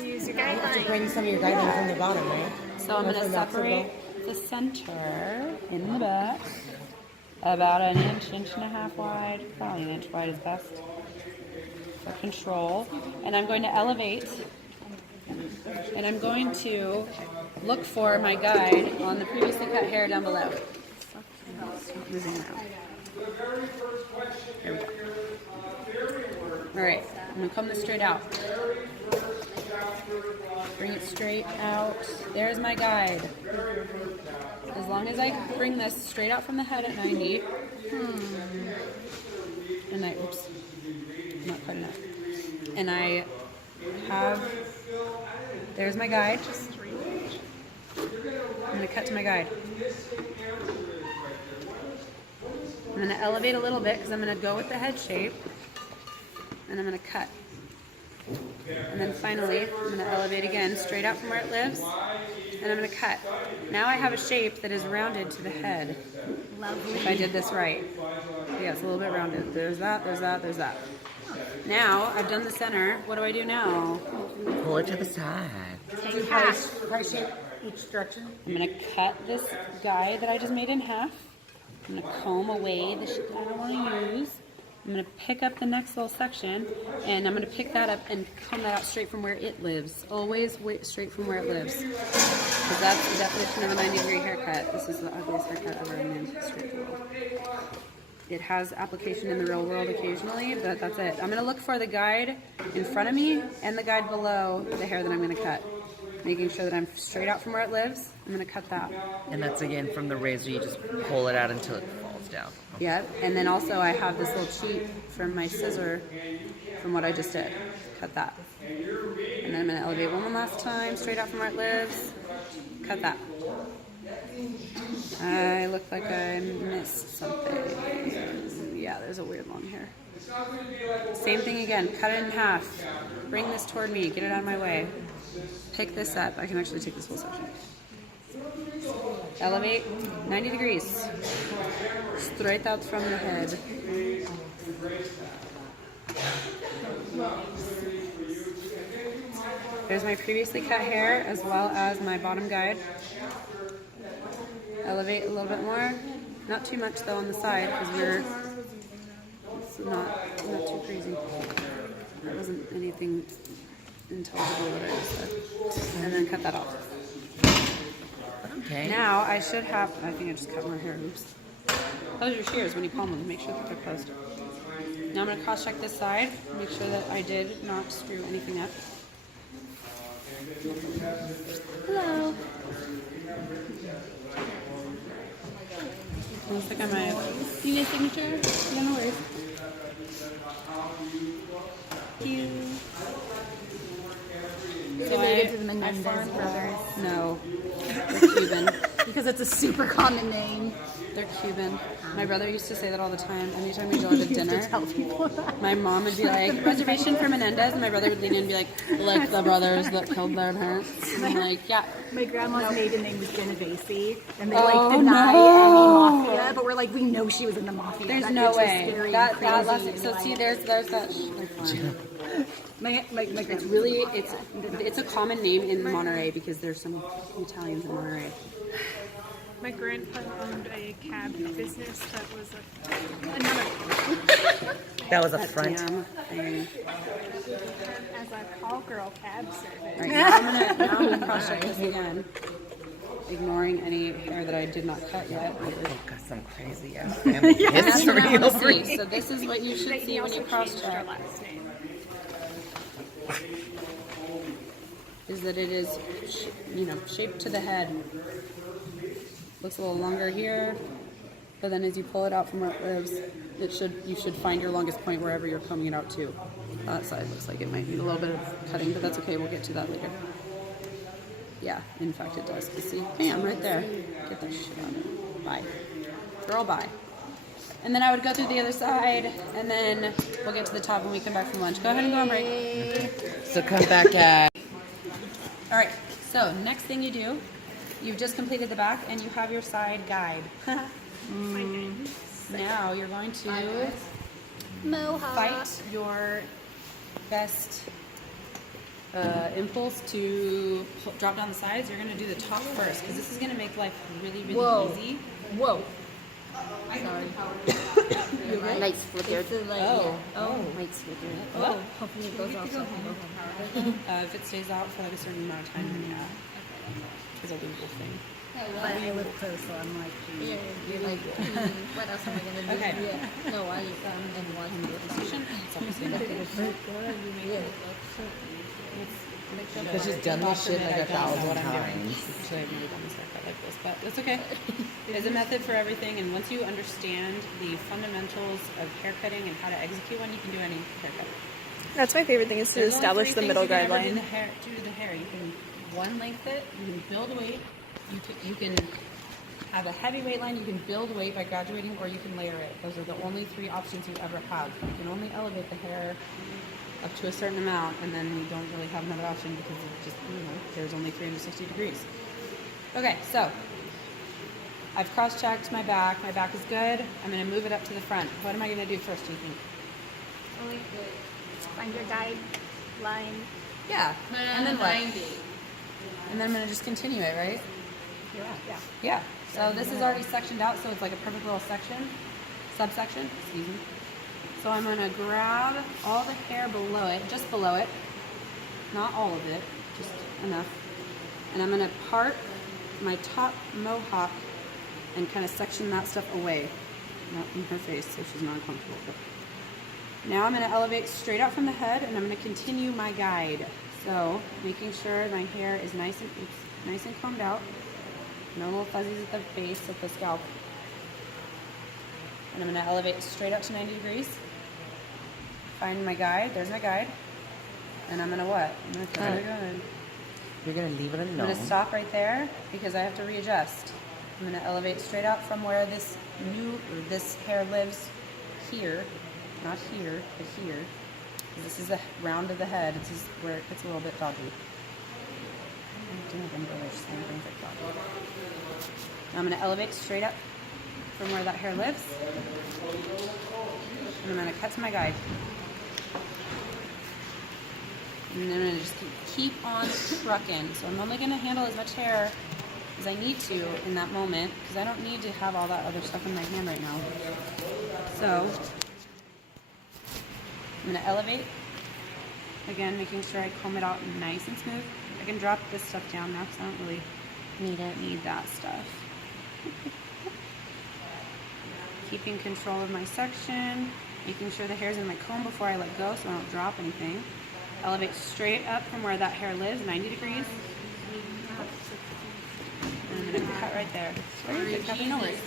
use your You have to guidelines. bring some of your guidelines from the bottom, right? So I'm Or going to from that separate the center in the back about an inch and a half wide. Probably an inch wide is best. for control. And I'm going to elevate. And I'm going to look for my guide on the previously cut hair down below. Stop moving around. There we go. Alright, I'm going to comb this straight out. Bring it straight out. There's my guide. As long as I bring this straight out from the head at 90. And oops, not quite enough. And I have, there's my guide. I'm going to cut to my guide. I'm going to elevate a little bit because I'm going to go with the head shape. And I'm going to cut. And then finally, I'm going to elevate again, straight out from where it lives. And I'm going to cut. Now I have a shape that is rounded to the head. Lovely. If I did this right. Yeah, it's a little bit rounded. There's that, there's that, there's that. Now, I've done the center. What do I do now? Pull it to the side. Do pie shape each direction. I'm going to cut this guide that I just made in half. I'm going to comb away the shit that I don't want to use. I'm going to pick up the next little section, and I'm going to pick that up and comb that out straight from where it lives. Always straight from where it lives. Because that's the definition of a 90-degree haircut. This is the ugliest haircut ever in the history of the world. It has application in the real world occasionally, but that's it. I'm going to look for the guide in front of me and the guide below the hair that I'm going to cut. Making sure that I'm straight out from where it lives. I'm going to cut that. And that's again from the razor, you just pull it out until it falls down. Yep, and then also I have this little cheat from my scissor from what I just did. Cut that. And then I'm going to elevate one last time, straight out from where it lives. Cut that. I look like I missed something. Yeah, there's a weird long hair. Same thing again, cut it in half. Bring this toward me, get it out of my way. Pick this up. I can actually take this whole section. Elevate 90 degrees. Straight out from the head. There's my previously cut hair as well as my bottom guide. Elevate a little bit more. Not too much though on the side because it's not too crazy. That wasn't anything intelligible that I just said. And then cut that off. Okay. Now I should have, I think I just cut more hair, oops. Close your shears when you palm them, make sure that they're closed. Now I'm going to cross check this side, make sure that I did not screw anything up. Hello. Looks like I might. You need a signature? Yeah, no worries. Thank you. Related to the Menendez brothers. No, they're Cuban. Because it's a super common name. They're Cuban. My brother used to say that all the time. Anytime we go to dinner, Tell people that. my mom would be like, reservation for Menendez, and my brother would lean in and be like the brothers that killed their parents. And I'm like, yeah. My grandma's maiden name was Genovese, and they Oh, like deny no. any mafia, but we're like, we know she was in the mafia. There's That no bitch was way. scary That and last, crazy so and, see, like, there's that. They're fun. my It's really, it's a common name in Monterey because there's some Italians in Monterey. My grandpa owned a cab business that was another That was a That front. damn thing. as a call girl cab service. Right, now I'm gonna cross check this again, ignoring any hair that I did not cut yet. We've got some crazy ass family And that's what I history want to over see. here. So this is what you should see when you cross Her check. last name. Is that it is, shaped to the head. Looks a little longer here, but then as you pull it out from where it lives, you should find your longest point wherever you're combing it out to. That side looks like it might need a little bit of cutting, but that's okay. We'll get to that later. Yeah, in fact it does. You see, bam, right there. Get that shit out of it. Bye. Girl, bye. And then I would go through the other side, and then we'll get to the top when we come back from lunch. Go ahead and go on break. Okay. So come back at. All right, so next thing you do, you've just completed the back and you have your side guide. Now you're going to fight your best impulse to drop down the sides. You're going to do the top first because this is going to make life really, really easy. Whoa. Sorry. Lights flicker. It's like, Oh. Lights flicker. oh, hopefully it goes off. So I can go home. If it stays out for like a certain amount of time, then yeah. Because I'll do the whole thing. But I live close, so I'm like, Yeah, you're like, what else am I gonna do? Okay. Yeah. No, I and watch the Position. It's obviously not good. Because she's done this shit like 1,000 what I'm doing. times. Actually, I've never done this haircut like this, but that's okay. There's a method for everything, and once you understand the fundamentals of haircutting and how to execute one, you can do any haircut. That's my favorite thing is to There's only establish three the middle things you guide can ever line. Do the hair. You can one length it. You can build weight. You can have a heavy weight line. You can build weight by graduating, or you can layer it. Those are the only three options you ever have. You can only elevate the hair up to a certain amount, and then you don't really have another option because it just there's only 360 degrees. Okay, so I've cross-checked my back. My back is good. I'm going to move it up to the front. What am I going to do first? Do you think? Find your guideline. Yeah. And then what? And then I'm going to just continue it, right? Yeah. So this is already sectioned out, so it's like a perfect little subsection, excuse me. So I'm going to grab all the hair below it, just below it, not all of it, just enough. And I'm going to part my top mohawk and kind of section that stuff away, not in her face so she's not uncomfortable. But now I'm going to elevate straight out from the head, and I'm going to continue my guide. So making sure my hair is nice and combed out. No little fuzzies at the base of the scalp. And I'm going to elevate straight up to 90 degrees. Find my guide. There's my guide. And I'm going to what? I'm going to cut it good. You're going to leave it alone. I'm going to stop right there because I have to readjust. I'm going to elevate straight out from where this hair lives here. Not here, but here. This is the round of the head. This is where it gets a little bit dodgy. I'm going to elevate straight up from where that hair lives. And I'm going to cut to my guide. And then I'm going to just keep on trucking. So I'm only going to handle as much hair as I need to in that moment because I don't need to have all that other stuff in my hand right now. So I'm going to elevate. Again, making sure I comb it out nice and smooth. I can drop this stuff down now because I don't really need that stuff. Keeping control of my section, making sure the hair's in my comb before I let go so I don't drop anything. Elevate straight up from where that hair lives, 90 degrees. And I'm going to cut right there. Very good, Kathy, no worries.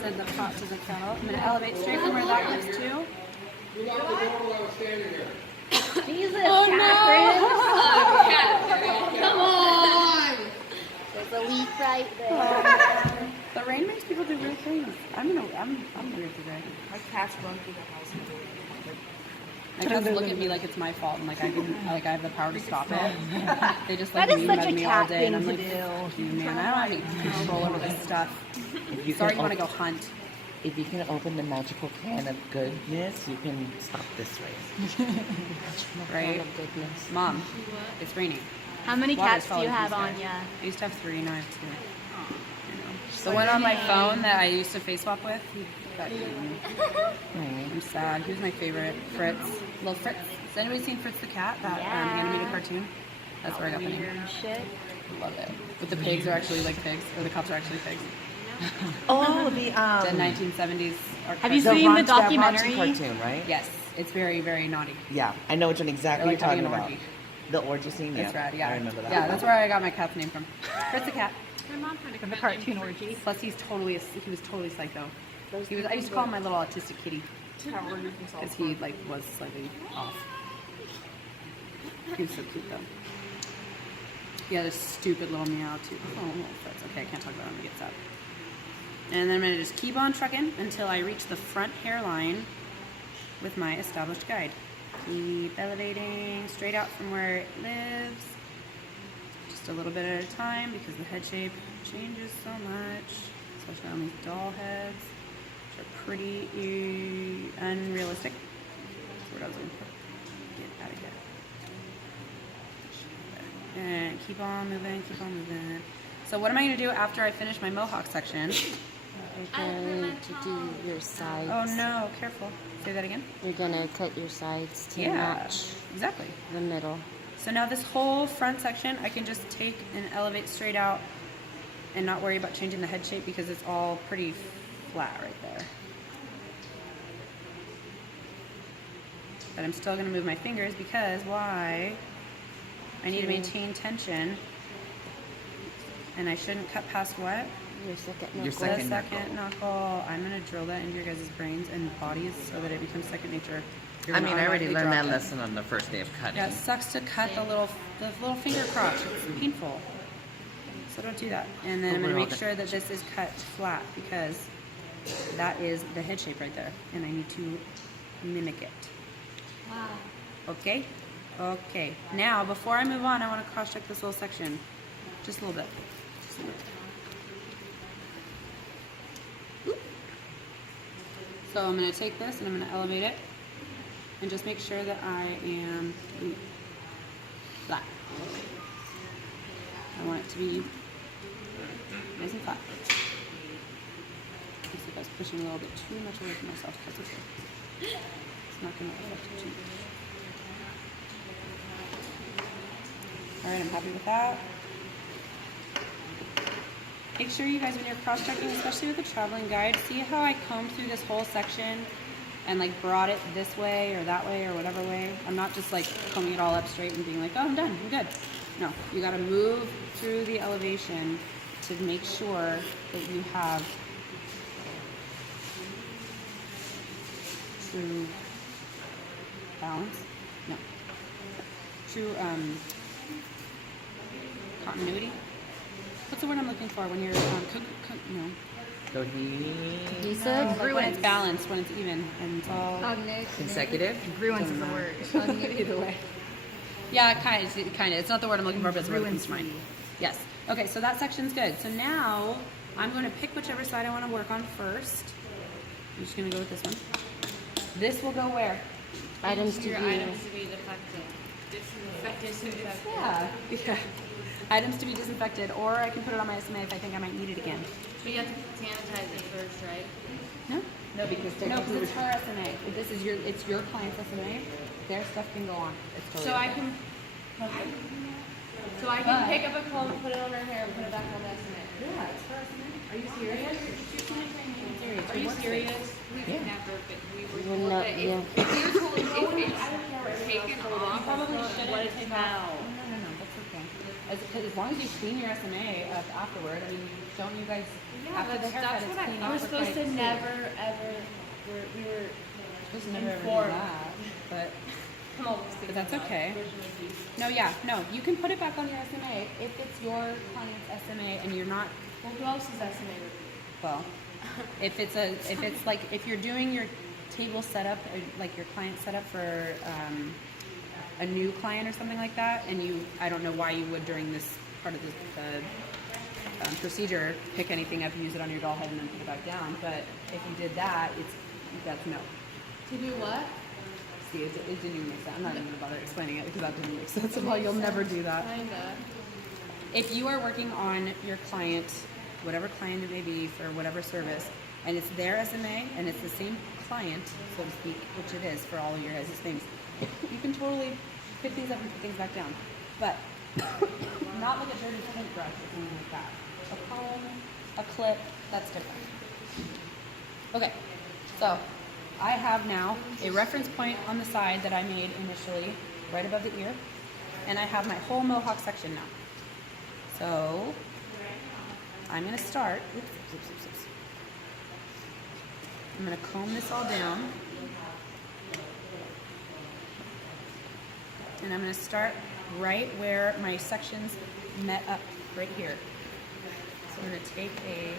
Said the pot doesn't count out. I'm going to elevate straight from where that lives too. Jesus, Oh no! Catherine. Come on! There's a leaf right there. The rain makes people do weird things. I'm weird today. My cats run through the house. My cats look at me like it's my fault and like I have the power to stop it. They just like That is mean such a me all cat day, and thing I'm to like, do. "Fuck you, man, I don't have any control over this stuff." If you Sorry, can you want to go op- hunt? If you can open the magical can of goodness, you can stop this race. Right? Goodness. Mom, it's raining. How many Water's cats do you falling have from the on sky. ya? I used to have 3, now I have 2. The one on my phone that I used to face swap with, he got eaten. I'm sad. He was my favorite. Fritz. Little Fritz. Has anybody seen Fritz the Cat? That animated cartoon? That's where I got the name. Weird shit. Love it. But the pigs are actually like pigs, or the cops are actually pigs. Oh, The 1970s. Have you the seen the Raunchy documentary? cartoon, right? Yes. It's very, very naughty. Yeah, I know which one exactly They're like you're talking having an about. orgy. The orgy scene. It's rad, yeah. I remember that. Yeah, that's where I got my cat's name from. Fritz the Cat. My mom had a From the cat named cartoon orgy. Plus, he was totally psycho. I used to call him my little autistic kitty because he like was slightly off. He was so cute though. He had a stupid little meow too. Oh, Fritz. Okay, I can't talk about him. He gets up. And then I'm gonna just keep on trucking until I reach the front hairline with my established guide. Keep elevating straight out from where it lives. Just a little bit at a time because the head shape changes so much, especially on these doll heads, which are pretty unrealistic. That's what I was looking for. Get out of here. And keep on moving, keep on moving. So what am I going to do after I finish my mohawk section? You're going to do your sides. Oh no, careful. Say that again. You're going to cut your sides to Yeah, match exactly. the middle. So now this whole front section, I can just take and elevate straight out and not worry about changing the head shape because it's all pretty flat right there. But I'm still going to move my fingers because why? I need to maintain tension. And I shouldn't cut past what? Your second Your knuckle. second The second knuckle. I'm going to drill that into your guys' brains and bodies so that it becomes second nature. You're I gonna mean, I already automatically learned drop that it. lesson on the first day of cutting. Yeah, it sucks to cut the little finger crotch. It's painful. So don't do that. And then I'm going to make sure that this is cut flat because that is the head shape right there. And I need to mimic it. Wow. Okay? Okay. Now, before I move on, I want to cross-check this little section. Just a little bit. Just a little bit. Oop. So I'm going to take this and I'm going to elevate it. And just make sure that I am flat. I want it to be nice and flat. Let's see if I was pushing a little bit too much away from myself. That's okay. It's not going to affect it too much. Alright, I'm happy with that. Make sure you guys, when you're cross-checking, especially with a traveling guide, see how I combed through this whole section and like brought it this way or that way or whatever way. I'm not just like combing it all up straight and being like, oh, I'm done, I'm good. No, you gotta move through the elevation to make sure that you have true balance. No. True continuity. What's the word I'm looking for when you're no. Cohesive? Like when it's balanced, when it's even, and it's all Consecutive? Ruins of the word. either way. Yeah, kind of. It's not the word I'm looking for, but it's the word that comes to mind. Yes. Okay, so that section's good. So now I'm going to pick whichever side I want to work on first. I'm just going to go with this one. This will go where? Items to be. Yeah. Yeah. Items to be disinfected, or I can put it on my SMA if I think I might need it again. But you have to sanitize it first, right? No? No, because No, because it's her SMA. If this is it's your client's SMA, their stuff can go on. It's totally So I okay. can. So I can pick up a comb, put it on her hair, and put it back on the SMA. Yeah, it's her SMA. Are you serious? I'm serious. Are you serious? We Yeah. never, but we were Well, told no, that yeah. if you're told if it's taken off, Probably shouldn't what take it's off. now. No, that's okay. As long as you clean your SMA up afterward, I mean, don't you guys, Yeah, after the haircut, that's it's what clean I. off We're for supposed to Christ's never, sake. ever. We were. Supposed to never ever do informed. that, but I'm almost But that's okay. No, yeah, no, you can put it back on your SMA if it's your client's SMA and you're not, Well, who else is SMA? well, if it's you're doing your table setup, like your client setup for a new client or something like that, and I don't know why you would during this part of the procedure pick anything up, use it on your doll head and then put it back down, but if you did that, that's no. To do what? See, it didn't even make sense. I'm not even going to bother explaining it because that didn't make sense at all. You'll never do that. Kinda. If you are working on your client, whatever client it may be for whatever service, and it's their SMA and it's the same client, so to speak, which it is for all of your guys' things, you can totally pick things up and put things back down. But not like a dirty paintbrush or something like that. A comb, a clip, that's different. Okay, so I have now a reference point on the side that I made initially, right above the ear, and I have my whole mohawk section now. So I'm going to start. I'm going to comb this all down, and I'm going to start right where my sections met up, right here. So I'm going to take a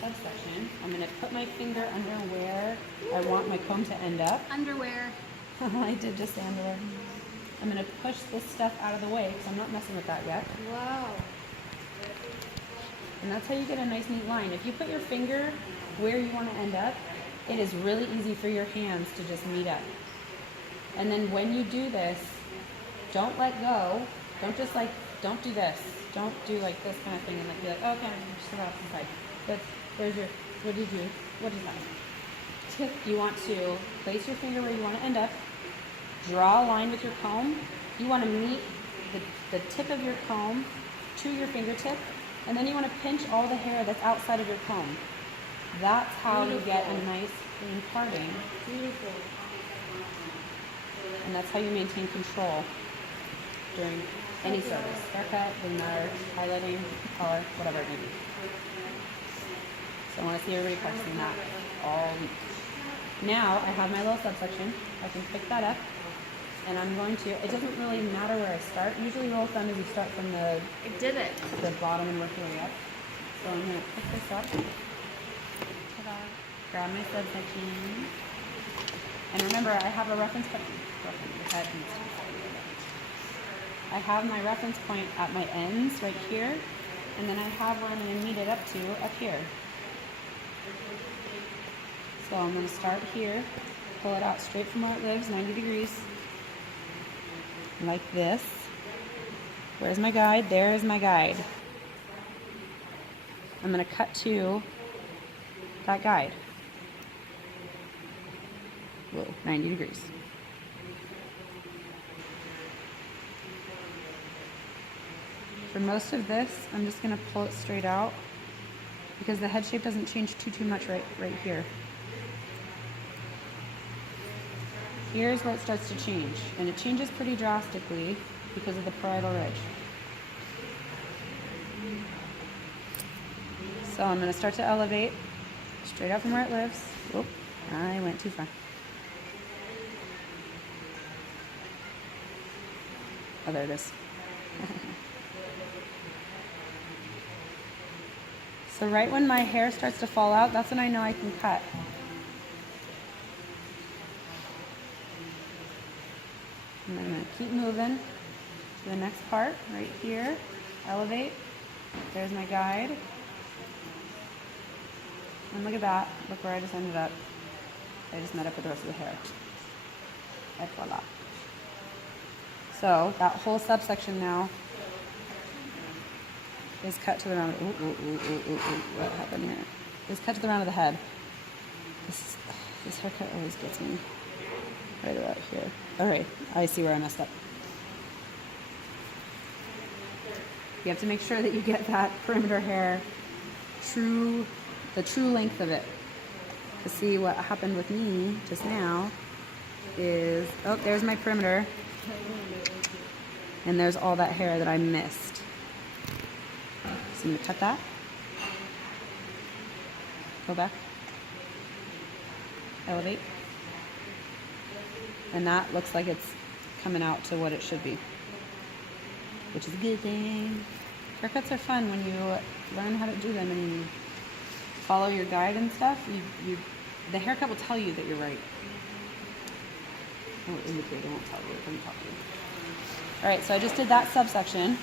subsection. I'm going to put my finger under where I want my comb to end up. Underwear. I did just say underwear. I'm going to push this stuff out of the way because I'm not messing with that yet. Wow. And that's how you get a nice neat line. If you put your finger where you want to end up, it is really easy for your hands to just meet up. And then when you do this, don't let go. Don't just like don't do this. Don't do like this kind of thing and like be like, oh, okay, I'm just gonna off the side. But there's your, what is that? Tip, you want to place your finger where you want to end up. Draw a line with your comb. You want to meet the tip of your comb to your fingertip, and then you want to pinch all the hair that's outside of your comb. That's how you get a nice clean parting. Beautiful. And that's how you maintain control during any service. Haircut, doesn't matter, highlighting, color, whatever it may be. So I want to see everybody practicing that all week. Now I have my little subsection. I can pick that up. And I'm going to, it doesn't really matter where I start. Usually rule of thumb is you start from the bottom and work your way up. So I'm going to pick this up. Ta-da. Grab my subsection. And remember, I have a reference point. I have my reference point at my ends right here. And then I have where I'm going to meet it up to up here. So I'm going to start here, pull it out straight from where it lives, 90 degrees. Like this. Where's my guide? There is my guide. I'm going to cut to that guide. Whoa, 90 degrees. For most of this, I'm just going to pull it straight out because the head shape doesn't change too much right here. Here's where it starts to change, and it changes pretty drastically because of the parietal ridge. So I'm going to start to elevate straight out from where it lives. Oop, I went too far. Oh, there it is. So right when my hair starts to fall out, that's when I know I can cut. And I'm going to keep moving to the next part, right here. Elevate. There's my guide. And look at that. Look where I just ended up. I just met up with the rest of the hair. Et voila. So that whole subsection now is cut to the round. What happened here? Is cut to the round of the head. This haircut always gets me. Right about here. Alright, I see where I messed up. You have to make sure that you get that perimeter hair the true length of it. To see what happened with me just now is, oh, there's my perimeter. And there's all that hair that I missed. So I'm going to cut that. Go back. Elevate. And that looks like it's coming out to what it should be, which is a good thing. Haircuts are fun when you learn how to do them and you follow your guide and stuff. The haircut will tell you that you're right. It won't indicate, it won't tell you, it doesn't talk to you. Alright, so I just did that subsection.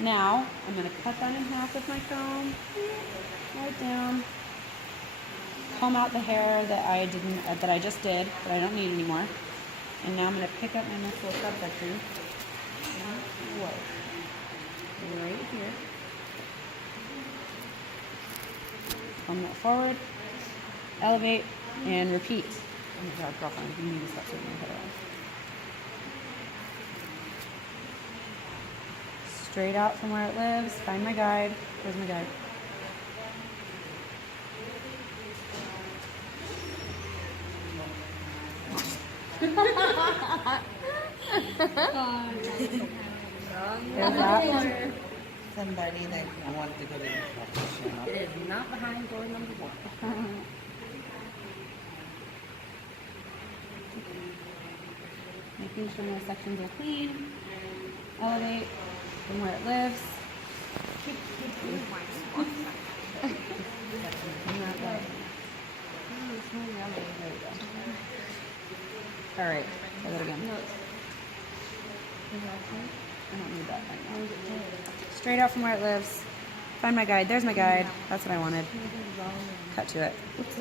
Now, I'm going to cut that in half with my comb, right down, comb out the hair that I just did, that I don't need anymore. And now I'm going to pick up my next little subsection. Whoa. Right here. Comb that forward, elevate, and repeat. Oh my God, girlfriend, you need to stop taking my head around. Straight out from where it lives, find my guide. Where's my guide? There's that. Somebody that wanted to go to the professional. It is not behind door number 1. Making sure my sections are clean. Elevate from where it lives. Alright, try that again. I don't need that right now. Straight out from where it lives. Find my guide. There's my guide. That's what I wanted. Cut to it. Oops.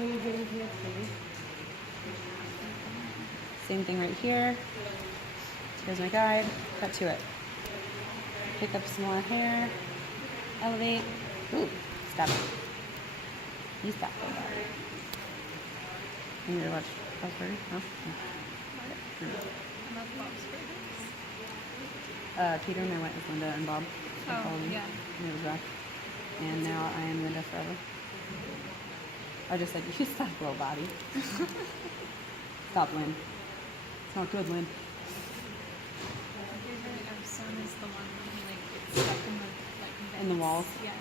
Same thing right here. Here's my guide. Cut to it. pick up some more hair. Elevate. Ooh, stop it. You stop it. You need to watch Bob's Burgers? No? Peter and I went with Linda and Bob. They followed me, yeah. And it was rough. And now I am Linda forever. I just said, you stop, little body. Stop, Lynn. It's not good, Lynn. My favorite son is the one when he like gets stuck in the like In the walls. Yeah.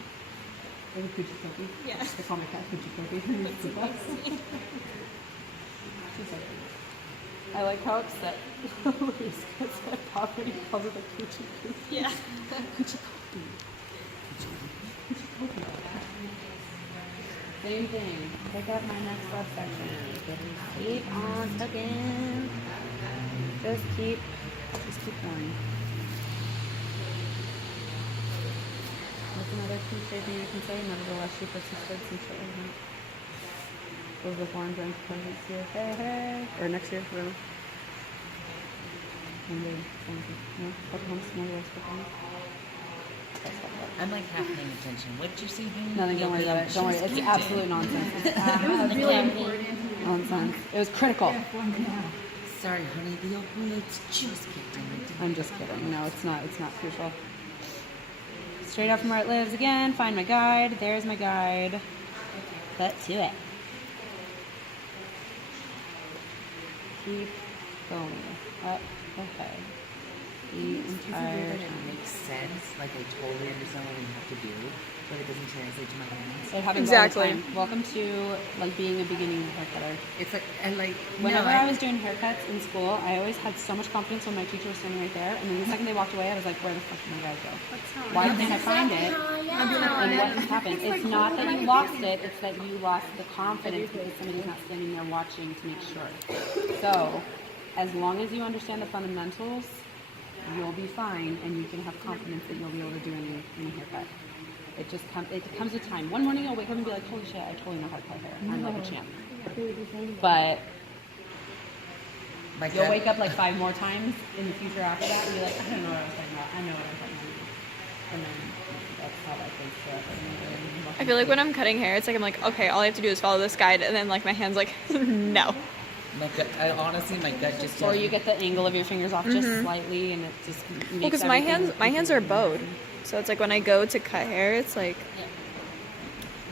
They have Coochie Cookie. Yeah. They call my cat Coochie Cookie. It's the best. She's so cute. I like how upset Louise gets at Pop when he calls it a Coochie Cookie. Yeah. Coochie Cookie. Same thing. Pick up my next subsection. Keep on cooking. Just keep going. What's another cliche thing I can say? Nevertheless, she persisted since it wasn't. Elizabeth Warren joins pregnancy. Hey, hey. Or next year, whatever. One day, something. No? Couple months, nevertheless, couple months. I'm like half paying attention. What did you say? Nothing, don't worry about it. Don't worry. It's absolute nonsense. It's It was absolute really important. nonsense. It was critical. Sorry, honey. The opioids just kicked in. I'm just kidding. No, it's not. It's not crucial. Straight out from where it lives again. Find my guide. There's my guide. Cut to it. Keep going. Up ahead. The entire It time. makes sense. Like I totally understand what we have to do, but it doesn't translate to my hands. It happens Exactly. all the time. Welcome to like being a beginning haircutter. It's like and like Whenever no, I was doing haircuts in school, I always had so much confidence when my teacher was standing right there, and then the second they walked away, I was like, where the fuck did my guys go? Why can't I find it? And what happened? It's not that you lost it, it's that you lost the confidence because somebody's not standing there watching to make sure. So, as long as you understand the fundamentals, you'll be fine, and you can have confidence that you'll be able to do any haircut. It comes with time. One morning you'll wake up and be like, holy shit, I totally know how to cut hair. I'm like a champ. But my you'll gut- wake up like 5 more times in the future after that and be like, I don't know what I was talking about. I know what I'm talking about. And then that's how that goes through. I feel like when I'm cutting hair, it's like I'm like, okay, all I have to do is follow this guide, and then like my hand's like, no. My gut. honestly, my gut just. Or you get the angle of your fingers off just slightly, and it just makes Well, because my hands are bowed, so it's like when I go to cut hair, it's like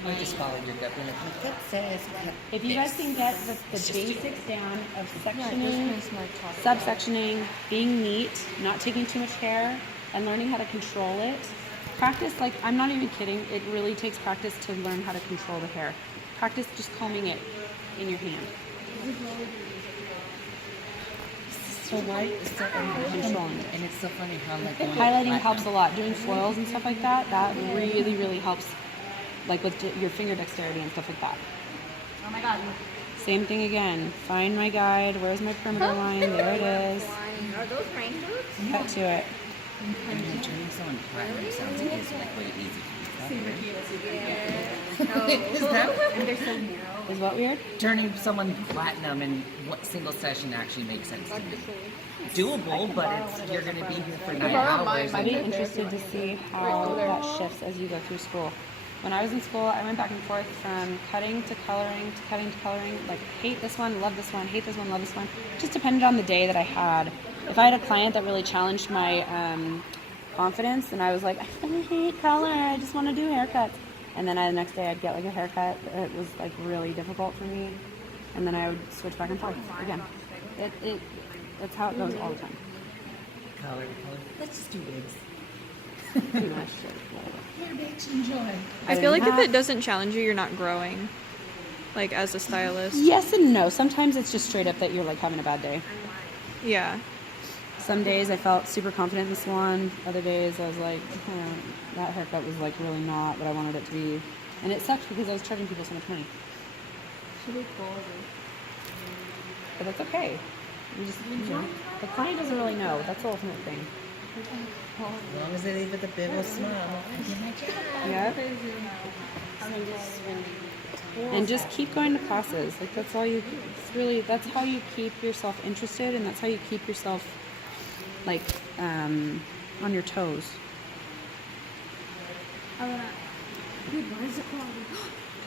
I just followed your gut. Like, my gut says cut If you guys this. can get the basics down of sectioning, subsectioning, being neat, not taking too much hair, and learning how to control it, practice, like, I'm not even kidding, it really takes practice to learn how to control the hair. Practice just combing it in your hand. So why is that Controlling it. And it's so funny how like going Highlighting platinum- helps a lot. Doing foils and stuff like that, that really, really helps, like with your finger dexterity and stuff like that. Oh my god. Same thing again. Find my guide. Where's my perimeter line? There it is. Are those rain boots? Cut to it. And then turning someone platinum sounds like it's like way easy. Is that And they're so narrow. Is what weird? turning someone platinum in what single session actually makes sense to me? Doable, but it's you're gonna be here for 9 hours. I'd be interested to see how that shifts as you go through school. When I was in school, I went back and forth from cutting to coloring to cutting to coloring. Like, hate this one, love this one, hate this one, love this one. Just depended on the day that I had. If I had a client that really challenged my confidence, and I was like, I hate color, I just want to do haircuts. And then the next day I'd get like a haircut that was like really difficult for me. And then I would switch back and forth again. That's how it goes all the time. Color. Let's just do wigs. Pretty much. Whatever. Here, bitch, enjoy. I feel like if it doesn't challenge you, you're not growing, like as a stylist. Yes and no. Sometimes it's just straight up that you're like having a bad day. Yeah. Some days I felt super confident in the salon. Other days I was like, that haircut was like really not what I wanted it to be. And it sucked because I was charging people so much money. But that's okay. You just, the client doesn't really know. That's the ultimate thing. As long as they leave with a big old smile, I did my job. Yeah. And just keep going to classes. Like that's all you. It's really that's how you keep yourself interested, and that's how you keep yourself like on your toes.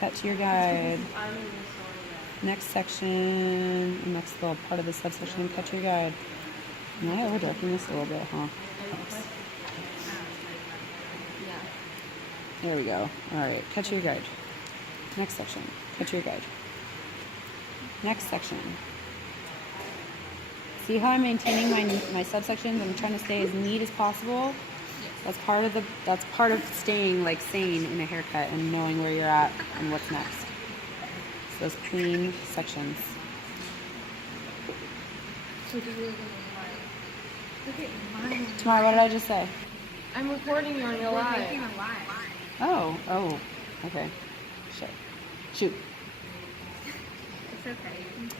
Cut to your guide. Next section, next little part of the subsection, cut to your guide. Am I over-directing this a little bit, huh? There we go. All right, cut to your guide. Next section, cut to your guide. Next section. See how I'm maintaining my subsections? I'm trying to stay as neat as possible. That's part of staying like sane in a haircut and knowing where you're at and what's next. So those clean sections. Tamara, what did I just say? I'm recording you on your live. Oh, okay. Shit. Shoot. It's okay.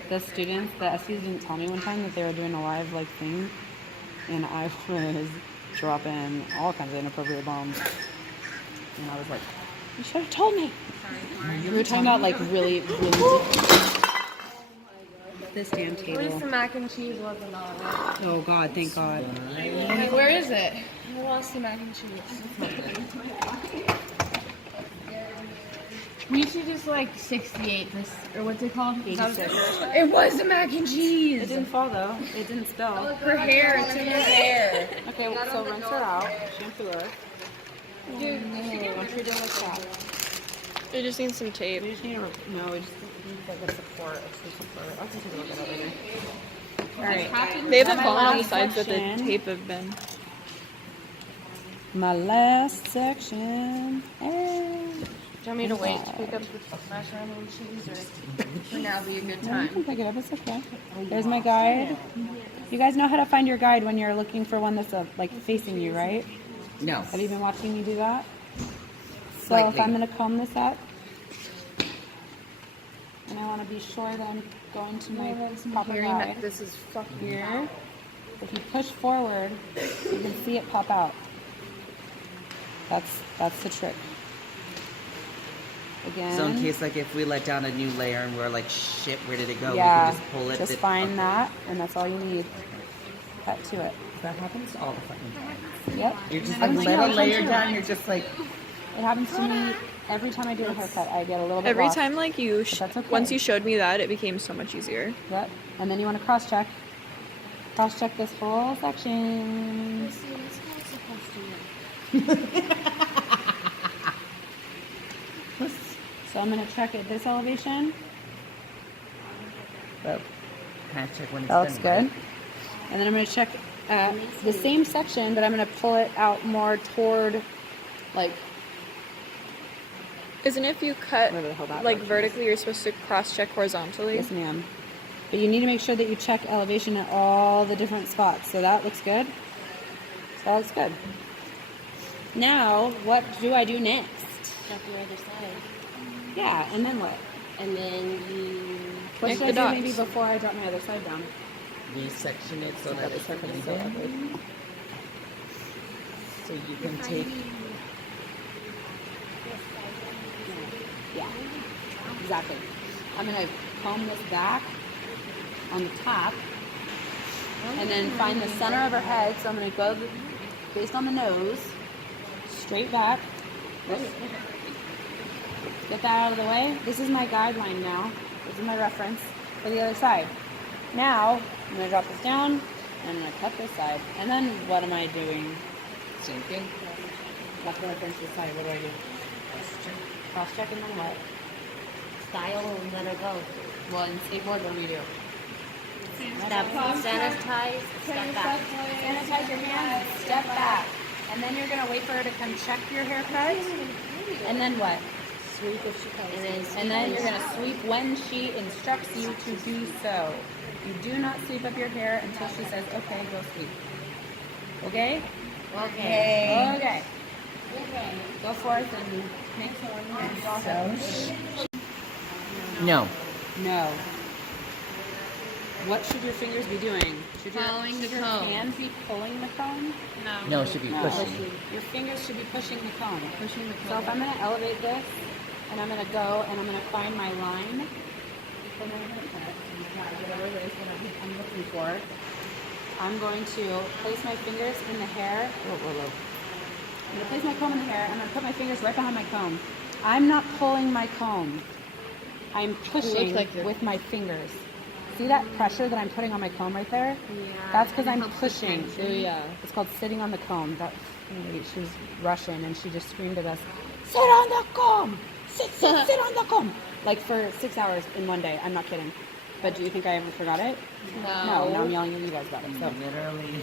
The students, the SUs didn't tell me one time that they were doing a live like thing, and I was dropping all kinds of inappropriate bombs. And I was like, you should have told me. We were talking about like really this damn table. Where's the mac and cheese wasn't on it? Oh God, thank God. Okay, where is it? I lost the mac and cheese. We should just like 68 this, or what's it called? 86. It was the mac and cheese. It didn't fall though. It didn't spill. Her hair, it's in her hair. Okay, so rinse her out. Shampoo her. Dude, Don't treat it like that. it just needs some tape. We just need a no. We just need like a support, extra support. I'll just take a look at it later. All right. They haven't My fallen on the last sides that the section. tape have been. My last section. Do you want me to wait to pick up the macaroni and cheese, or would now be a good No, you time? can pick it up. It's okay. There's my guide. You guys know how to find your guide when you're looking for one that's like facing you, right? No. Have you been watching me do that? So Slightly. if I'm going to comb this up, and I want to be sure that I'm going to my proper guide This is fucking here, if you push forward, you can see it pop out. That's the trick. Again. So in case like if we let down a new layer and we're like, shit, where did it go? Yeah, We can just pull it. just find that, and that's all you need. Cut to it. That happens all the fucking time. Yep. You're just Happens like to me let all a the layer time, down. too. You're just like. It happens to me every time I do a haircut. I get a little bit Every lost. time, like you, But that's okay. once you showed me that, it became so much easier. Yep. And then you want to cross check. Cross check this whole section. So I'm going to check at this elevation. Well, kind of check when it's That looks done, good. right? And then I'm going to check the same section, but I'm going to pull it out more toward, like, Isn't it if you cut whatever the hell that like direction is. vertically, you're supposed to cross check horizontally? Yes, ma'am. But you need to make sure that you check elevation at all the different spots. So that looks good. So that looks good. Now, what do I do next? Drop your other side. Yeah, and then what? And then you... What Connect should the I dots. do maybe before I drop my other side down? Resection it so that That it's is even. so ugly. So you can take. Yeah, exactly. I'm going to comb this back on the top and then find the center of her head. So I'm going to go based on the nose, straight back. Whoops. Get that out of the way. This is my guideline now. This is my reference for the other side. Now, I'm going to drop this down and I'm going to cut this side. And then what am I doing? Same thing. Left reference this side. What do I do? Cross check and then what? Style and let her go. Well, in skateboard, what do we do? Sanitize, step back. Sanitize your hands, step back. And then you're going to wait for her to come check your haircut. And then what? Sweep if she comes. And then you're going to sweep when she instructs you to do so. You do not sweep up your hair until she says, okay, go sweep. Okay? Okay. Okay. Go forth and make some. No. No. What should your fingers be doing? Should Following the your comb. hands be pulling the comb? No, it should be No. pushing. Your fingers should be pushing the comb. So if I'm going to elevate this, and I'm going to go, and I'm going to find my line for my haircut, whatever it is that I'm looking for, I'm going to place my fingers in the hair. I'm gonna place my comb in the hair. I'm gonna put my fingers right behind my comb. I'm not pulling my comb. I'm pushing like you're- with my fingers. See that pressure that I'm putting on my comb right there? Yeah. That's because I'm pushing. Oh yeah. It's called sitting on the comb. That she was Russian and she just screamed at us, "Sit on the comb! Sit on the comb!" Like for 6 hours in one day. I'm not kidding. But do you think I ever forgot it? No. Now I'm yelling at you guys about it. So Literally.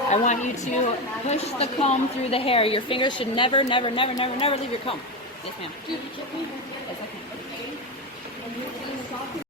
I want you to push the comb through the hair. Your fingers should never, never, never, never, never leave your comb. Yes, ma'am. Yes, I can.